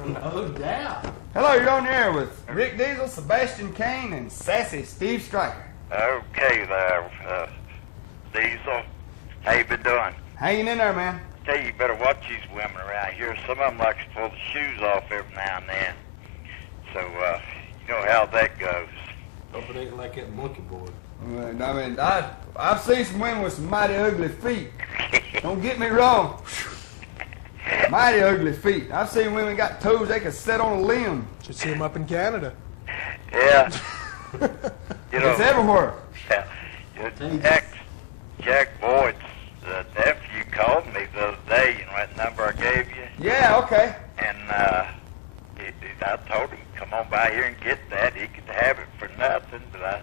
No doubt. Hello, you're on the air with Rick Diesel, Sebastian Kane, and sassy Steve Stryker. Okay there, Diesel. How you been doing? Hanging in there, man. Tell you, you better watch these women around here. Some of them like to pull the shoes off every now and then. So, you know how that goes. Hope it ain't like that monkey board. Well, I mean, I've seen some women with some mighty ugly feet. Don't get me wrong. Mighty ugly feet. I've seen women got toes they could set on a limb. Should see them up in Canada. Yeah. You know, It's everywhere. Yeah. Jack Boyd's nephew called me the other day, you know that number I gave you? Yeah, okay. And I told him, come on by here and get that. He could have it for nothing, but I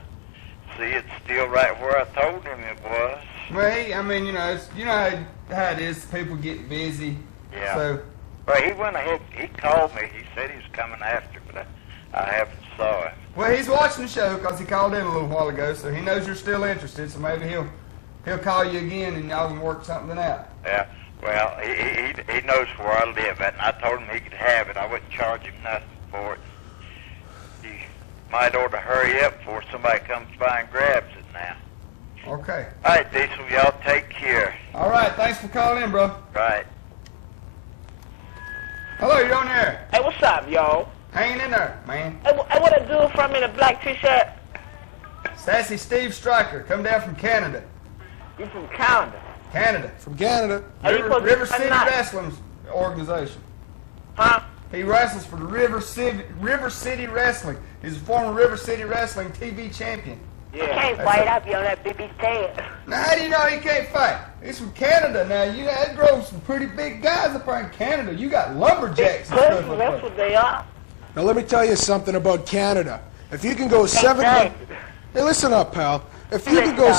see it's still right where I told him it was. Well, I mean, you know, you know how it is. People get busy. Yeah. So, Well, he went ahead. He called me. He said he was coming after, but I haven't saw him. well, he's watching the show because he called in a little while ago, so he knows you're still interested. So maybe he'll call you again and y'all can work something out. Yeah. Well, he knows where I live at, and I told him he could have it. I wouldn't charge him nothing for it. You might ought to hurry up before somebody comes by and grabs it now. Okay. All right, Diesel, y'all take care. All right. Thanks for calling in, bro. Right. Hello, you're on the air. Hey, what's up, y'all? Hanging in there, man. Hey, what a dude from in a black t-shirt? Sassy Steve Stryker, come down from Canada. You from Canada? Canada. From Canada. Are you supposed to River spend City the night? Wrestling organization. Huh? He wrestles for the River City Wrestling. He's a former River City Wrestling TV champion. Yeah. Can't fight up, you on that BB stand. Now, how do you know he can't fight? He's from Canada. Now, you know, that grows some pretty big guys up there in Canada. You got lumberjacks and stuff up That's there. what they are. Now, let me tell you something about Canada. If you can go 700... Hey, listen up, pal. If you could go,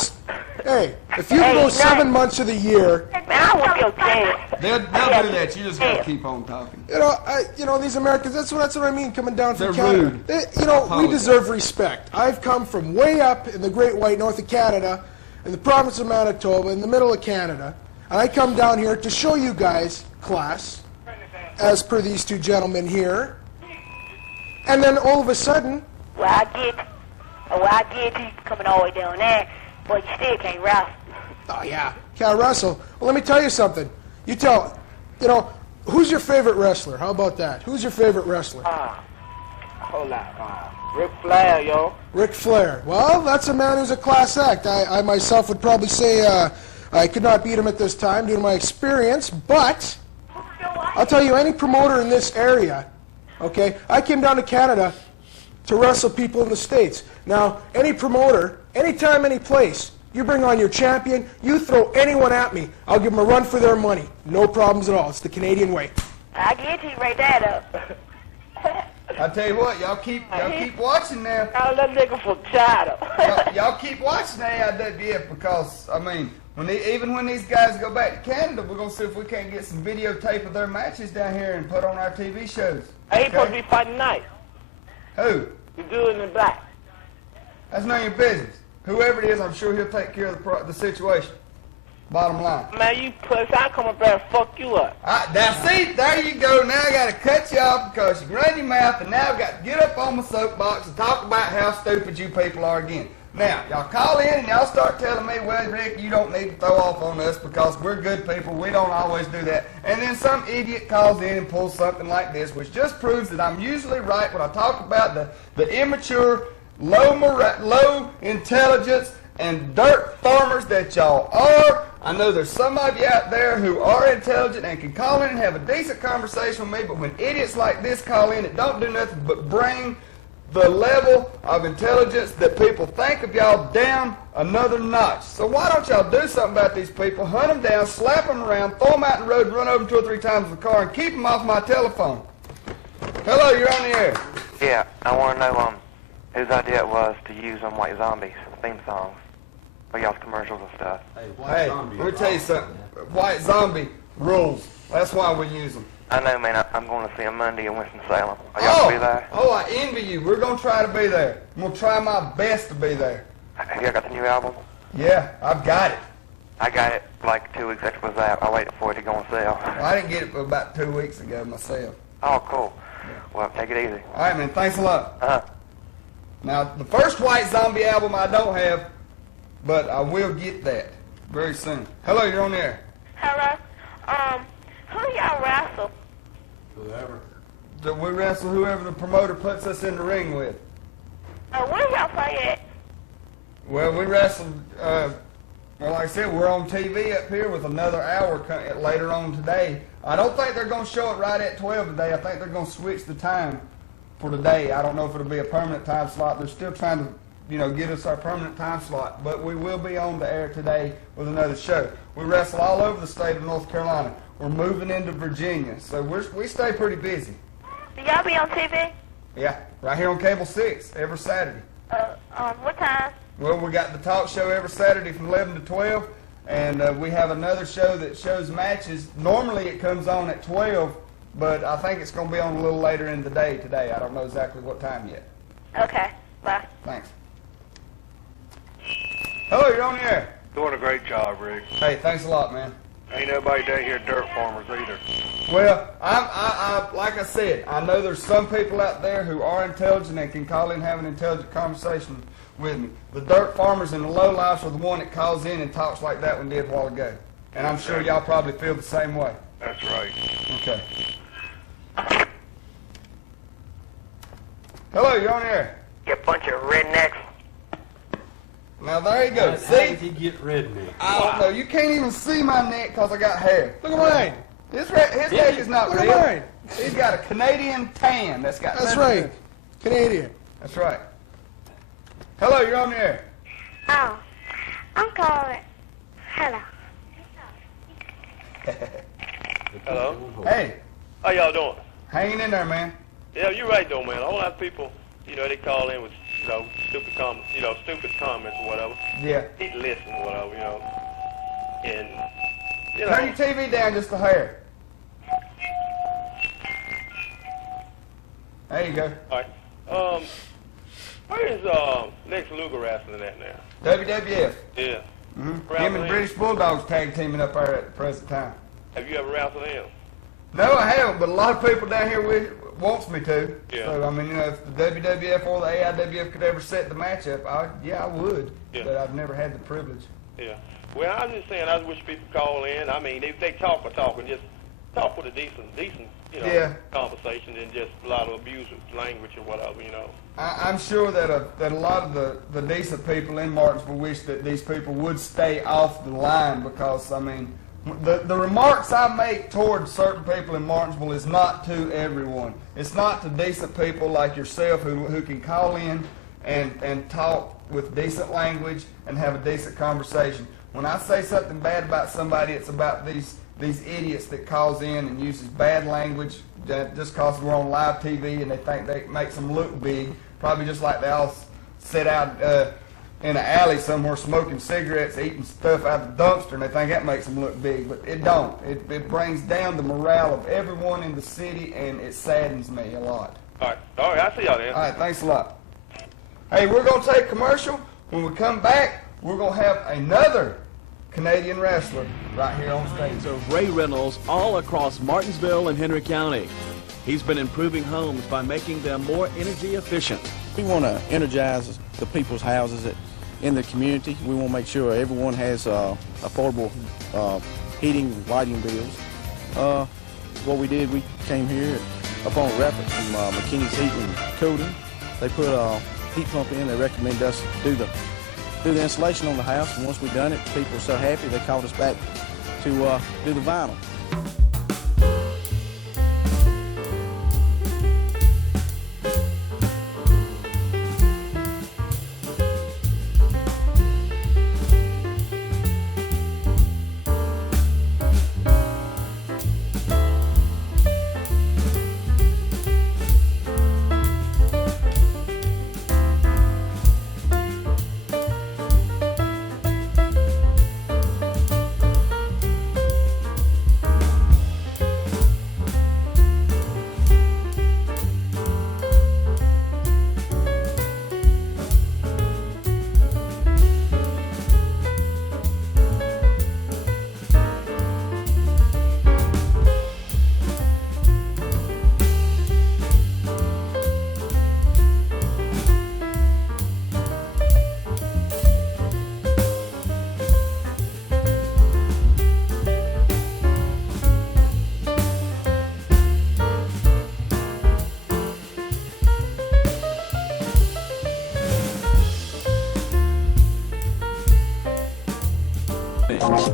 if you could go 7 months of the year, Man, I want your tail. They'll do that. You just gotta keep on talking. you know, these Americans. That's what I mean. Coming down from They're Canada, rude. we deserve respect. I've come from way up in the Great White North of Canada, in the province of Manitoba, in the middle of Canada, and I come down here to show you guys class, as per these two gentlemen here. And then all of a sudden, Well, I get you coming all the way down there, but you still can't wrestle. oh yeah, can't wrestle. Well, let me tell you something. Who's your favorite wrestler? How about that? Who's your favorite wrestler? Hold on. Ric Flair, yo. Ric Flair. Well, that's a man who's a class act. I myself would probably say I could not beat him at this time due to my experience, but I'll tell you, any promoter in this area, okay, I came down to Canada to wrestle people in the States. Now, any promoter, anytime, any place, you bring on your champion, you throw anyone at me, I'll give them a run for their money. No problems at all. It's the Canadian way. I get you right that up. I tell you what, y'all keep watching now. Call that nigga from China. Y'all keep watching the AIWF because, I mean, even when these guys go back to Canada, we're going to see if we can't get some videotape of their matches down here and put on our TV shows. Hey, he supposed to be fighting nice. Who? The dude in the black. That's none of your business. Whoever it is, I'm sure he'll take care of the situation. Bottom line. Man, you puss, I'll come up there and fuck you up. Now, see, there you go. Now I got to cut you off because you run your mouth, and now I've got to get up on my soapbox and talk about how stupid you people are again. Now, y'all call in and y'all start telling me, well, Rick, you don't need to throw off on us because we're good people. We don't always do that. And then some idiot calls in and pulls something like this, which just proves that I'm usually right when I talk about the immature, low intelligence, and dirt farmers that y'all are. I know there's some of you out there who are intelligent and can call in and have a decent conversation with me, but when idiots like this call in, it don't do nothing but bring the level of intelligence that people think of y'all down another notch. So why don't y'all do something about these people, hunt them down, slap them around, throw them out in the road, and run over them 2 or 3 times with the car, and keep them off my telephone. Hello, you're on the air. Yeah, I want to know whose idea it was to use White Zombies theme songs for y'all's commercials and stuff. Hey, let me tell you something. White Zombie rules. That's why we use them. I know, man. I'm going to see them Monday in Winston-Salem. Are y'all going to be there? Oh, I envy you. We're going to try to be there. I'm going to try my best to be there. Have y'all got the new album? Yeah, I've got it. I got it like 2 weeks after it was out. I waited for it to go on sale. Well, I didn't get it for about 2 weeks ago myself. Oh, cool. Well, take it easy. All right, man. Thanks a lot. Uh-huh. Now, the first White Zombie album I don't have, but I will get that very soon. Hello, you're on the air. Hello. Who y'all wrestle? Whoever. We wrestle whoever the promoter puts us in the ring with. Where y'all play at? Well, we wrestled, well, like I said, we're on TV up here with another hour later on today. I don't think they're going to show it right at 12 today. I think they're going to switch the time for today. I don't know if it'll be a permanent time slot. They're still trying to, get us our permanent time slot. But we will be on the air today with another show. We wrestle all over the state of North Carolina. We're moving into Virginia, so we stay pretty busy. Do y'all be on TV? Yeah, right here on Cable 6 every Saturday. What time? Well, we got the talk show every Saturday from 11 to 12, and we have another show that shows matches. Normally it comes on at 12, but I think it's going to be on a little later in the day today. I don't know exactly what time yet. Okay, bye. Thanks. Hello, you're on the air. Doing a great job, Rick. Hey, thanks a lot, man. Ain't nobody down here dirt farmers either. Well, I like I said, I know there's some people out there who are intelligent and can call in and have an intelligent conversation with me. The dirt farmers and the lowlifes are the one that calls in and talks like that one did a while ago. And I'm sure y'all probably feel the same way. That's right. Okay. Hello, you're on the air. You bunch of rednecks. Now there you go. See? How did he get redneck? I don't know. You can't even see my neck because I got hair. Look at mine. His neck is not Look real. at mine. He's got a Canadian tan. That's right. Canadian. That's right. Hello, you're on the air. Oh, I'm calling. Hello. Hello. Hey. How y'all doing? Hanging in there, man. Yeah, you're right though, man. A whole lot of people, they call in with stupid comments or whatever. Yeah. He'd listen or whatever, And, Turn your TV down just a hair. There you go. All right. Where is Lex Luger wrestling at now? WWF. Yeah. Him and British Bulldogs tag teaming up there at the present time. Have you ever wrestled him? No, I haven't, but a lot of people down here wants me to. Yeah. So, I mean, if the WWF or the AIWF could ever set the match up, I would. Yeah. But I've never had the privilege. Yeah. Well, I'm just saying, I wish people call in. I mean, if they talk and just talk with a decent, conversation and just a lot of abusive language or whatever, I'm sure that a lot of the decent people in Martinsville wish that these people would stay off the line because, I mean, the remarks I make towards certain people in Martinsville is not to everyone. It's not to decent people like yourself who can call in and talk with decent language and have a decent conversation. When I say something bad about somebody, it's about these idiots that calls in and uses bad language just because we're on live TV and they think they makes them look big. Probably just like they all sit out in an alley somewhere smoking cigarettes, eating stuff out of the dumpster, and they think that makes them look big. But it don't. It brings down the morale of everyone in the city, and it saddens me a lot. All right, I see y'all then. All right, thanks a lot. Hey, we're going to take a commercial. When we come back, we're going to have another Canadian wrestler right here on stage. Of Ray Reynolds all across Martinsville and Henry County. He's been improving homes by making them more energy efficient. We want to energize the people's houses in the community. We want to make sure everyone has affordable heating and lighting bills. What we did, we came here upon a reference from McKinney's Heating and Cooling. They put a heat pump in. They recommended us do the installation on the house, and once we done it, people were so happy they called us back to do the vinyl.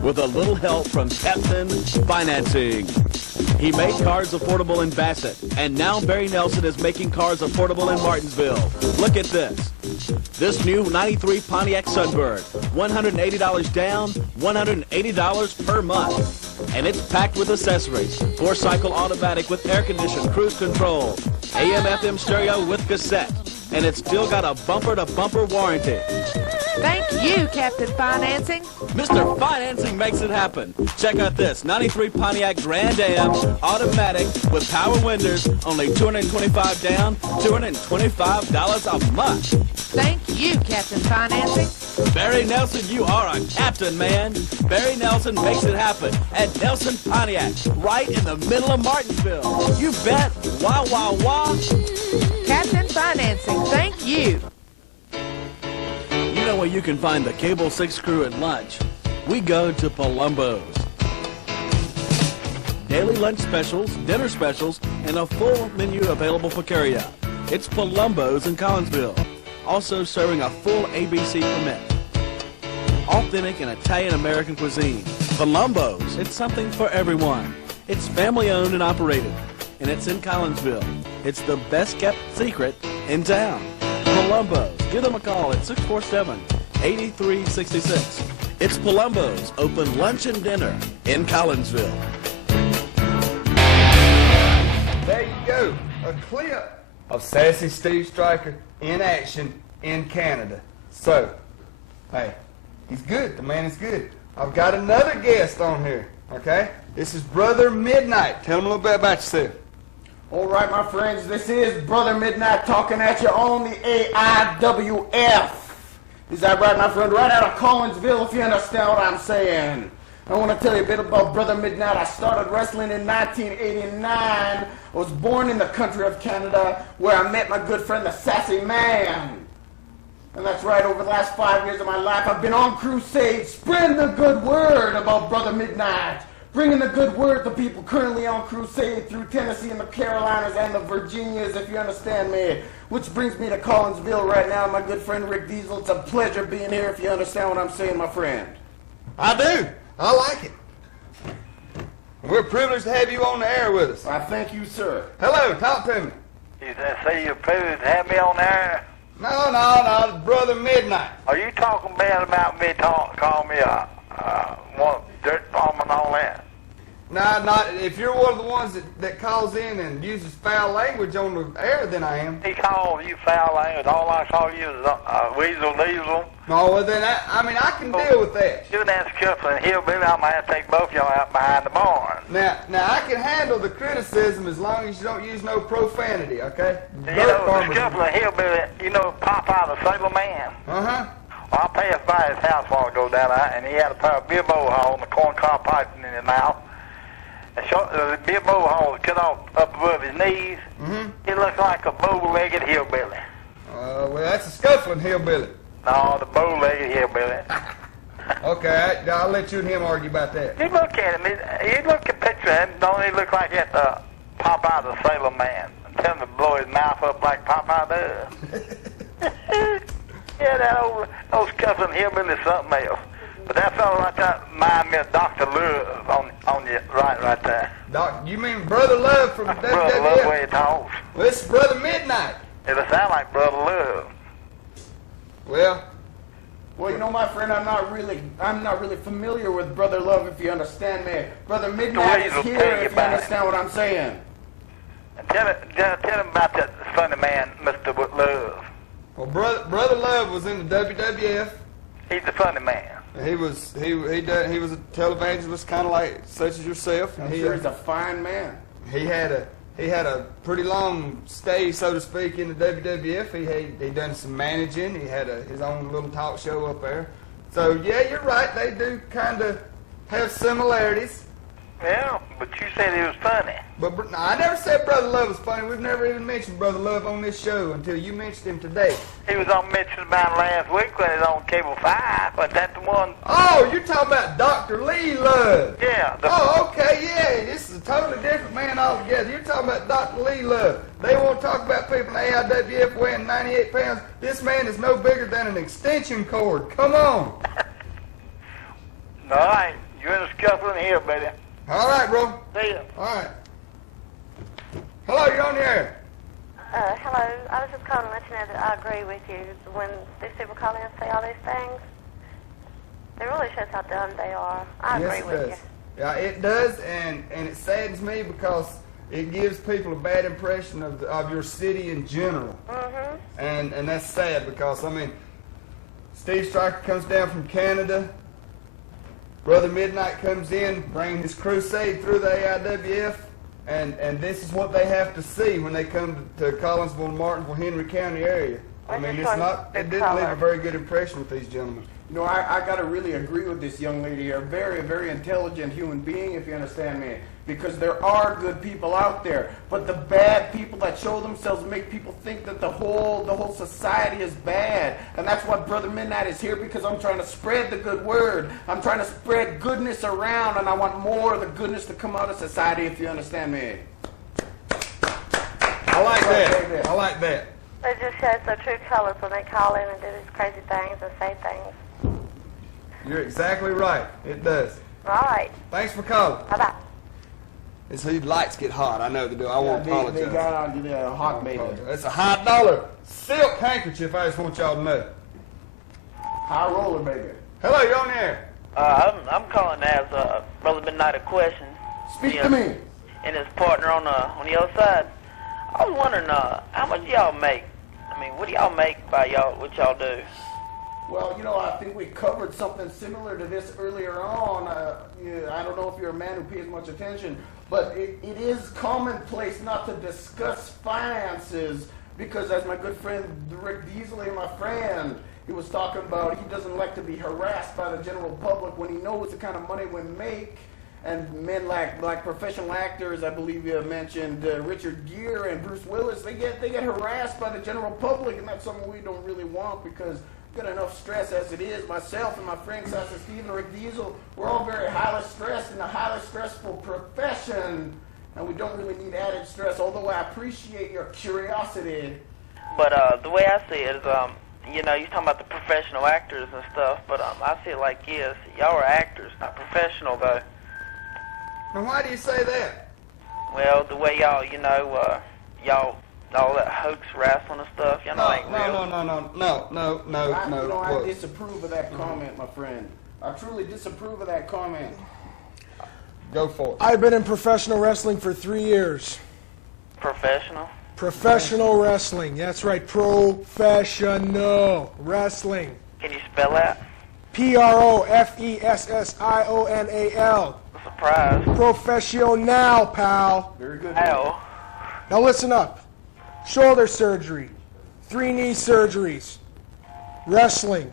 With a little help from Captain Financing. He made cars affordable in Bassett, and now Barry Nelson is making cars affordable in Martinsville. Look at this. This new 93 Pontiac Sunbird, $180 down, $180 per month. And it's packed with accessories. 4-cycle automatic with air conditioning, cruise control, AM/FM stereo with cassette. And it's still got a bumper-to-bumper warranty. Thank you, Captain Financing. Mr. Financing makes it happen. Check out this 93 Pontiac Grand Am automatic with power windows, only $225 down, $225 a month. Thank you, Captain Financing. Barry Nelson, you are a captain, man. Barry Nelson makes it happen at Nelson Pontiac, right in the middle of Martinsville. You bet. Wah, wah, wah. Captain Financing, thank you. You know where you can find the Cable 6 crew at lunch? We go to Palumbo's. Daily lunch specials, dinner specials, and a full menu available for carryout. It's Palumbo's in Collinsville. Also serving a full ABC permit. Authentic and Italian-American cuisine. Palumbo's, it's something for everyone. It's family-owned and operated, and it's in Collinsville. It's the best-kept secret in town. Palumbo's. Give them a call at 647-8366. It's Palumbo's, open lunch and dinner in Collinsville. There you go. A clip of Sassy Steve Stryker in action in Canada. So, hey, he's good. The man is good. I've got another guest on here, okay? This is Brother Midnight. Tell him a little bit about yourself. All right, my friends, this is Brother Midnight talking at you on the AIWF. Is that right, my friend? Right out of Collinsville, if you understand what I'm saying. I want to tell you a bit about Brother Midnight. I started wrestling in 1989. I was born in the country of Canada, where I met my good friend, the Sassy Man. And that's right, over the last 5 years of my life, I've been on crusade, spreading the good word about Brother Midnight, bringing the good word to people currently on crusade through Tennessee and the Carolinas and the Virginias, if you understand me. Which brings me to Collinsville right now, my good friend Rick Diesel. It's a pleasure being here, if you understand what I'm saying, my friend. I do. I like it. We're privileged to have you on the air with us. I thank you, sir. Hello, talk to me. You say you're privileged to have me on there? No, Brother Midnight. Are you talking bad about me calling me a dirt bomb and all that? No, not if you're one of the ones that calls in and uses foul language on the air, then I am. He called you foul language. All I call you is weasel diesel. No, well then I can deal with that. You and that scuffling hillbilly, I'm gonna have to take both y'all out behind the barn. Now I can handle the criticism as long as you don't use no profanity, okay? You know, the scuffling hillbilly, you know Popeye the Sailor Man? Uh-huh. Well, I passed by his house while I go down there, and he had a pair of beer bowl holes and a corncob pipe in his mouth. The beer bowl hole was cut off up above his knees. Mm-hmm. He looked like a bow-legged hillbilly. Well, that's a scuffling hillbilly. No, the bow-legged hillbilly. Okay, I'll let you and him argue about that. You look at him. You look at the picture of him. Don't he look like that Popeye the Sailor Man? Tell him to blow his mouth up like Popeye does. Yeah, that old scuffling hillbilly is something else. But that fellow right there reminds me of Dr. Love on your right there. You mean Brother Love from WWF? Brother Love, where he talks. Well, this is Brother Midnight. It'll sound like Brother Love. Well, you know, my friend, I'm not really familiar with Brother Love, if you understand me. Brother Midnight is here, if you understand what I'm saying. Tell him about that funny man, Mr. Love. Well, Brother Love was in the WWF. He's a funny man. He was a televangelist, kind of like such as yourself. I'm sure he's a fine man. He had a pretty long stay, so to speak, in the WWF. He done some managing. He had his own little talk show up there. So yeah, you're right. They do kind of have similarities. Yeah, but you said he was funny. But I never said Brother Love was funny. We've never even mentioned Brother Love on this show until you mentioned him today. He was on mentioned about last week when he was on Cable 5. Was that the one? Oh, you're talking about Dr. Lee Love. Yeah. Okay, yeah. This is a totally different man altogether. You're talking about Dr. Lee Love. They want to talk about people in the AIWF weighing 98 pounds. This man is no bigger than an extension cord. Come on. All right. You're in a scuffling here, buddy. All right, bro. See ya. All right. Hello, you're on the air. Hello. I was just calling to let you know that I agree with you. When these people call in and say all these things, it really shows how dumb they are. I agree with you. Yeah, it does, and it saddens me because it gives people a bad impression of your city in general. Mm-hmm. And that's sad because, I mean, Steve Stryker comes down from Canada. Brother Midnight comes in, bringing his crusade through the AIWF, and this is what they have to see when they come to Collinsville, Martinsville, Henry County area. I mean, it didn't leave a very good impression with these gentlemen. You know, I got to really agree with this young lady here. Very, very intelligent human being, if you understand me. Because there are good people out there. But the bad people that show themselves make people think that the whole society is bad. And that's why Brother Midnight is here, because I'm trying to spread the good word. I'm trying to spread goodness around, and I want more of the goodness to come out of society, if you understand me. I like that. I like that. It just shows their true colors when they call in and do these crazy things and say things. You're exactly right. It does. All right. Thanks for calling. Bye-bye. It's these lights get hot. I know they do. I won't apologize. They got on the hot baby. It's a high dollar silk handkerchief. I just want y'all to know. High roller, baby. Hello, you're on the air. I'm calling to ask Brother Midnight a question. Speak to me. And his partner on the other side. I was wondering, how much y'all make I mean, what do y'all make by y'all, what y'all do? Well, you know, I think we covered something similar to this earlier on. I don't know if you're a man who pays much attention, but it is commonplace not to discuss finances because, as my good friend Rick Diesel, my friend, he was talking about, he doesn't like to be harassed by the general public when he knows the kind of money we make. And men like professional actors, I believe you mentioned Richard Gere and Bruce Willis, they get harassed by the general public, and that's something we don't really want because we've got enough stress as it is. Myself and my friend Sebastian Steve and Rick Diesel, we're all very highly stressed in a highly stressful profession, and we don't really need added stress, although I appreciate your curiosity. But the way I see it is, you know, you're talking about the professional actors and stuff, but I see it like this. Y'all are actors, not professional, though. And why do you say that? Well, the way y'all, you know, y'all, all that hoax wrestling and stuff, you know, ain't real. No. I disapprove of that comment, my friend. I truly disapprove of that comment. Go for it. I've been in professional wrestling for 3 years. Professional? Professional wrestling. That's right. Professional wrestling. Can you spell that? Professional. Surprise. Professional, pal. Very good. How? Now listen up. Shoulder surgery. 3 knee surgeries. Wrestling.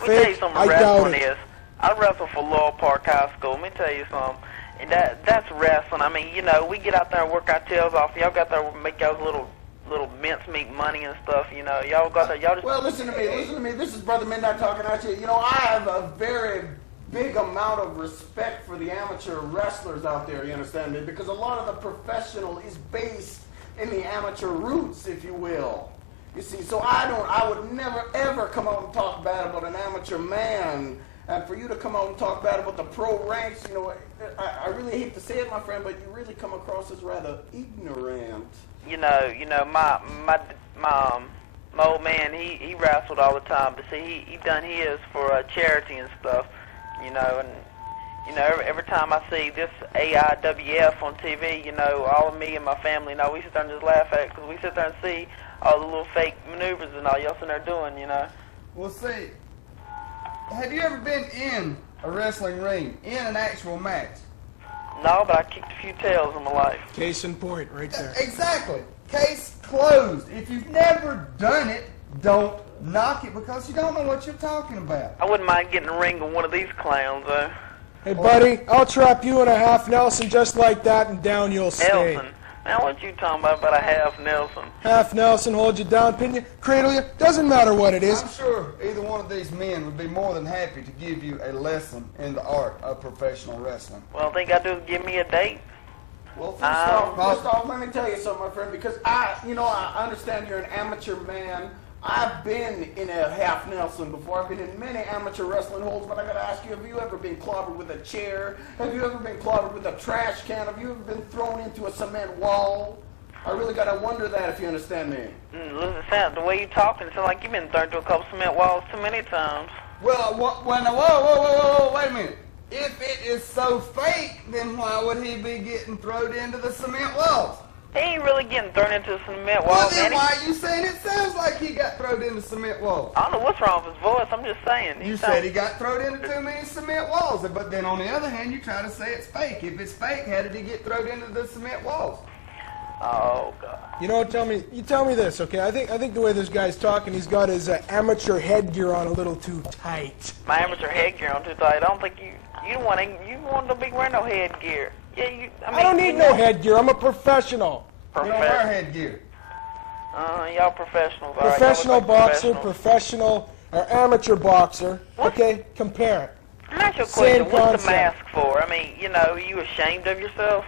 Let me tell you something wrestling is. I wrestled for Laurel Park High School. Let me tell you something. And that's wrestling. I mean, you know, we get out there and work our tails off. Y'all got there and make y'all's little mincemeat money and stuff, you know. Y'all got there, y'all just... Well, listen to me. This is Brother Midnight talking at you. You know, I have a very big amount of respect for the amateur wrestlers out there, you understand me? Because a lot of the professional is based in the amateur roots, if you will. You see, so I would never ever come out and talk bad about an amateur man. And for you to come out and talk bad about the pro ranks, you know, I really hate to say it, my friend, but you really come across as rather ignorant. You know, my old man, he wrestled all the time, but see, he done his for charity and stuff, you know, and you know, every time I see this AIWF on TV, you know, all of me and my family, you know, we sit there and just laugh at it because we sit there and see all the little fake maneuvers and all y'all sitting there doing, you know. Well, see, have you ever been in a wrestling ring, in an actual match? No, but I kicked a few tails in my life. Case in point, right there. Exactly. Case closed. If you've never done it, don't knock it because you don't know what you're talking about. I wouldn't mind getting in the ring with one of these clowns, though. Hey, buddy, I'll trap you in a half Nelson just like that, and down you'll stay. Nelson? Man, what you talking about a half Nelson? Half Nelson, hold you down, pin you, cradle you, doesn't matter what it is. I'm sure either one of these men would be more than happy to give you a lesson in the art of professional wrestling. Well, all think I do is give me a date. Well, first off, let me tell you something, my friend, because I understand you're an amateur man. I've been in a half Nelson before. I've been in many amateur wrestling holds, but I gotta ask you, have you ever been clobbered with a chair? Have you ever been clobbered with a trash can? Have you ever been thrown into a cement wall? I really gotta wonder that, if you understand me. Listen, the way you're talking, it sounds like you've been thrown into a couple cement walls too many times. Well, whoa, wait a minute. If it is so fake, then why would he be getting thrown into the cement walls? He ain't really getting thrown into the cement Well, walls, then man. why are you saying it sounds like he got thrown into cement walls? I don't know what's wrong with his voice. I'm just saying. You said he got thrown into too many cement walls, but then on the other hand, you try to say it's fake. If it's fake, how did he get thrown into the cement walls? Oh God. You know, tell me this, okay? I think the way this guy's talking, he's got his amateur headgear on a little too tight. My amateur headgear on too tight. I don't think you want to be wearing no headgear. Yeah, I don't need no headgear. I'm a professional. You don't wear headgear. Y'all professionals. Professional boxer, professional or amateur boxer. Okay, compare it. Let me ask you a question. What's the mask for? I mean, are you ashamed of yourself?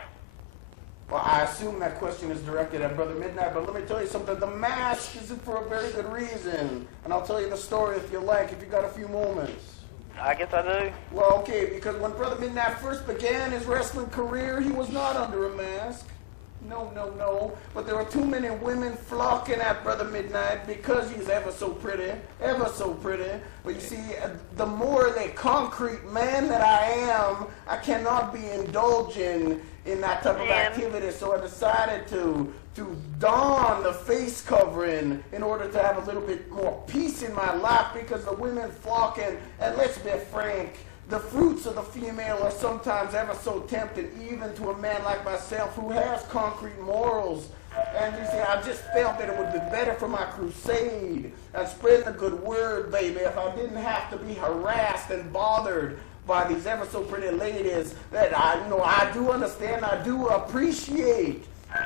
Well, I assume that question is directed at Brother Midnight, but let me tell you something. The mask is for a very good reason. And I'll tell you the story if you like, if you got a few moments. I guess I do. Well, okay, because when Brother Midnight first began his wrestling career, he was not under a mask. No. But there were too many women flocking at Brother Midnight because he's ever so pretty. But you see, the morally concrete man that I am, I cannot be indulging in that type of activity. So I decided to to don the face covering in order to have a little bit more peace in my life, because the women flocking, and let's be frank, the fruits of the female are sometimes ever so tempting, even to a man like myself who has concrete morals. And you see, I just felt that it would be better for my crusade and spreading the good word, baby, if I didn't have to be harassed and bothered by these ever so pretty ladies that I do understand, I do appreciate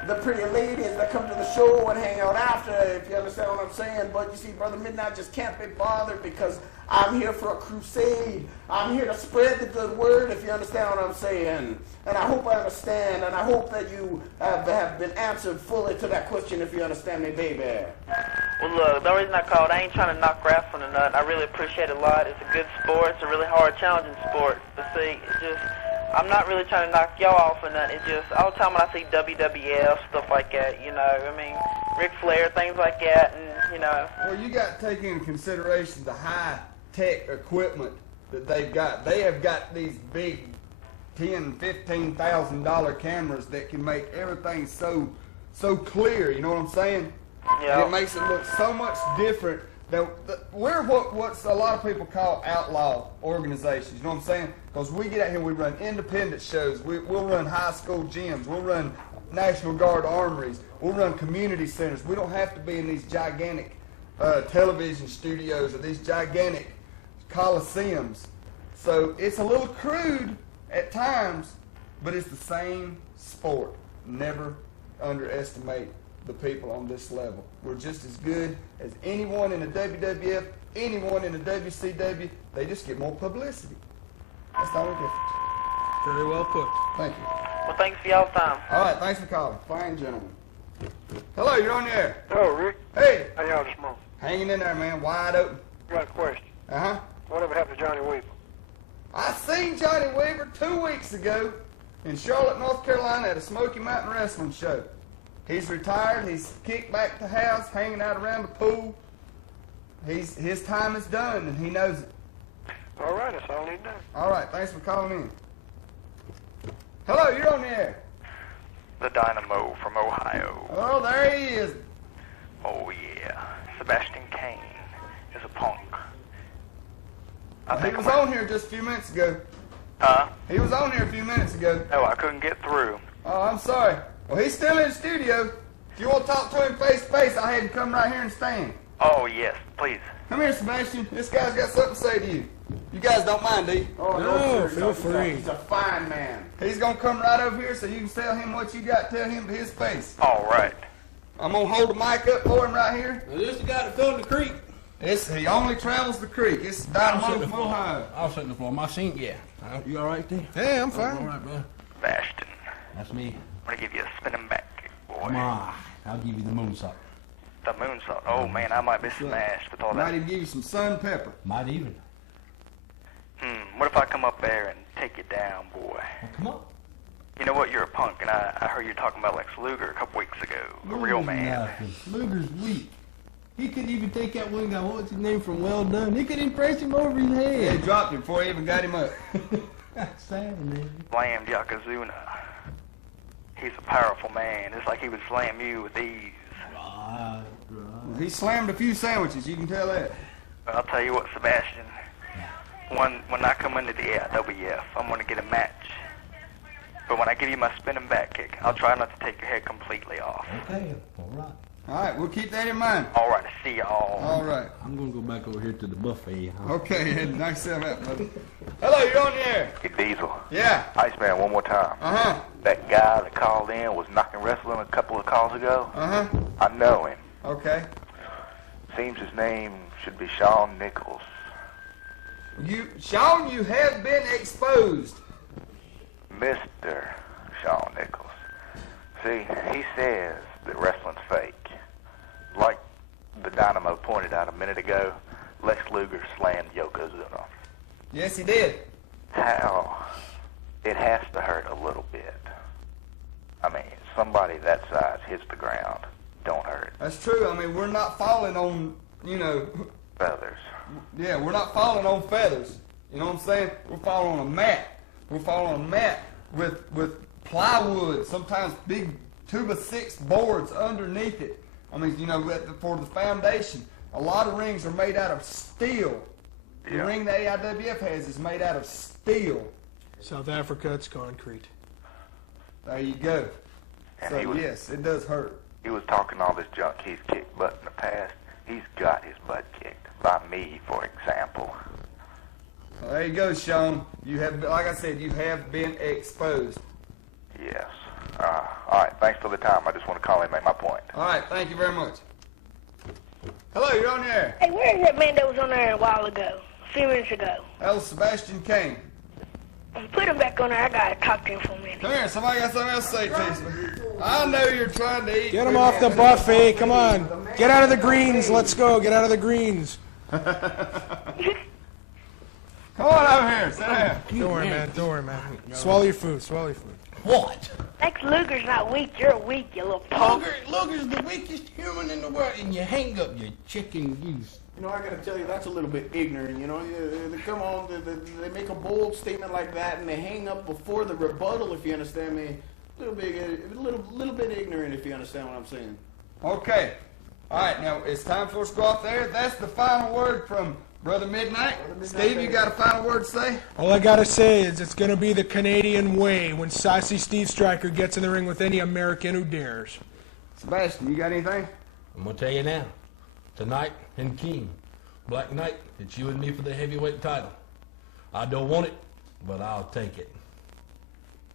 the pretty ladies that come to the show and hang out after, if you understand what I'm saying. But you see, Brother Midnight just can't be bothered because I'm here for a crusade. I'm here to spread the good word, if you understand what I'm saying. And I hope I understand, and I hope that you have been answered fully to that question, if you understand me, baby. Well, look, the reason I called, I ain't trying to knock wrestling or nothing. I really appreciate it a lot. It's a good sport. It's a really hard, challenging sport. But see, it's just, I'm not really trying to knock y'all off or nothing. It's just, all the time when I see WWF, stuff like that, you know, I mean, Ric Flair, things like that, and, you know. Well, you got to take into consideration the high-tech equipment that they've got. They have got these big $10,000, $15,000 cameras that can make everything so clear, you know what I'm saying? Yeah. And it makes it look so much different. We're what's a lot of people call outlaw organizations, you know what I'm saying? Because we get out here, we run independent shows, we'll run high school gyms, we'll run National Guard armories, we'll run community centers. We don't have to be in these gigantic television studios or these gigantic coliseums. So it's a little crude at times, but it's the same sport. Never underestimate the people on this level. We're just as good as anyone in the WWF, anyone in the WCW. They just get more publicity. That's the only difference. Very well put. Thank you. Well, thanks for y'all's time. All right, thanks for calling. Fine gentlemen. Hello, you're on the air. Hello, Rick. Hey. How y'all this morning? Hanging in there, man, wide open. Got a question. Uh-huh. Whatever happened to Johnny Weaver? I seen Johnny Weaver 2 weeks ago in Charlotte, North Carolina at a Smoky Mountain Wrestling show. He's retired. He's kicked back to the house, hanging out around the pool. His time is done, and he knows it. All right, that's all I need to know. All right, thanks for calling in. Hello, you're on the air. The Dynamo from Ohio. Oh, there he is. Oh, yeah. Sebastian Kane is a punk. He was on here just a few minutes ago. Huh? He was on here a few minutes ago. No, I couldn't get through. Oh, I'm sorry. Well, he's still in the studio. If you want to talk to him face to face, I'll have him come right here and stand. Oh, yes, please. Come here, Sebastian. This guy's got something to say to you. You guys don't mind, do you? Oh, no, feel free. He's a fine man. He's going to come right over here so you can tell him what you got to tell him to his face. All right. I'm going to hold the mic up for him right here. Now, this is the guy that fell in the creek. He only travels the creek. It's Dynamo from Ohio. I'll sit in the floor. My seat, yeah. You all right there? Hey, I'm fine. All right, bro. Sebastian, That's me. I'm going to give you a spinning back kick, boy. Come on. I'll give you the moonsault. The moonsault. Oh, man, I might be smashed with all Might that. even give you some sun pepper. Might even. What if I come up there and take you down, boy? Well, come on. You know what? You're a punk, and I heard you talking about Lex Luger a couple weeks ago. A real man. Luger's weak. He couldn't even take out one guy, what's his name, from Well Done. He couldn't press him over his head. He dropped him before he even got him up. That's sad, man. Slammed Yokozuna. He's a powerful man. It's like he would slam you with ease. Right. He slammed a few sandwiches, you can tell that. But I'll tell you what, Sebastian. When I come into the AIWF, I'm going to get a match. But when I give you my spinning back kick, I'll try not to take your head completely off. Okay, all right. All right, we'll keep that in mind. All right, see y'all. All right. I'm going to go back over here to the buffet. Huh? Okay, nice to have that, brother. Hello, you're on the air. Hey, Diesel. Yeah. Iceman, one more time. Uh-huh. That guy that called in was knocking wrestling a couple of calls ago. Uh-huh. I know him. Okay. Seems his name should be Shawn Nichols. Shawn, you have been exposed. Mr. Shawn Nichols. See, he says that wrestling's fake. Like the Dynamo pointed out a minute ago, Lex Luger slammed Yokozuna. Yes, he did. How? It has to hurt a little bit. I mean, somebody that size hits the ground, don't hurt. That's true. I mean, we're not falling on, Feathers. Yeah, we're not falling on feathers. You know what I'm saying? We're falling on a mat. We're falling on a mat with plywood, sometimes big 2x6 boards underneath it. I mean, you know, for the foundation. A lot of rings are made out of steel. The ring the AIWF has is made out of steel. South Africa, it's concrete. There you go. And So, yes, it does hurt. He was talking all this junk. He's kicked butt in the past. He's got his butt kicked by me, for example. Well, there you go, Sean. You have, like I said, you have been exposed. Yes. All right, thanks for the time. I just want to call in and make my point. All right, thank you very much. Hello, you're on the air. Hey, where is that man that was on there a while ago? A few minutes ago. That was Sebastian Kane. Put him back on there. I gotta talk to him for a minute. Come here, somebody got something else to say to you. I know you're trying to eat. Get him off the buffet. Come on. Get out of the greens. Let's go. Get out of the greens. Come on over here. Sit down. Don't worry, man. Don't worry, man. Swallow your food. Swallow your food. What? Lex Luger's not weak. You're weak, you little punk. Luger's the weakest human in the world, and you hang up your chicken goose. You know, I gotta tell you, that's a little bit ignorant, you know. They come on, they make a bold statement like that, and they hang up before the rebuttal, if you understand me. A little bit ignorant, if you understand what I'm saying. Okay. All right, now it's time for us to go off there. That's the final word from Brother Midnight. Steve, you got a final word to say? All I gotta say is it's gonna be the Canadian way when Sassy Steve Stryker gets in the ring with any American who dares. Sebastian, you got anything? I'm gonna tell you now. Tonight in King, Black Knight, it's you and me for the heavyweight title. I don't want it, but I'll take it.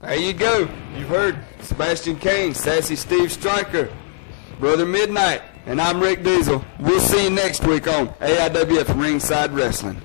There you go. You've heard Sebastian Kane, Sassy Steve Stryker, Brother Midnight, and I'm Rick Diesel. We'll see you next week on AIWF Ringside Wrestling.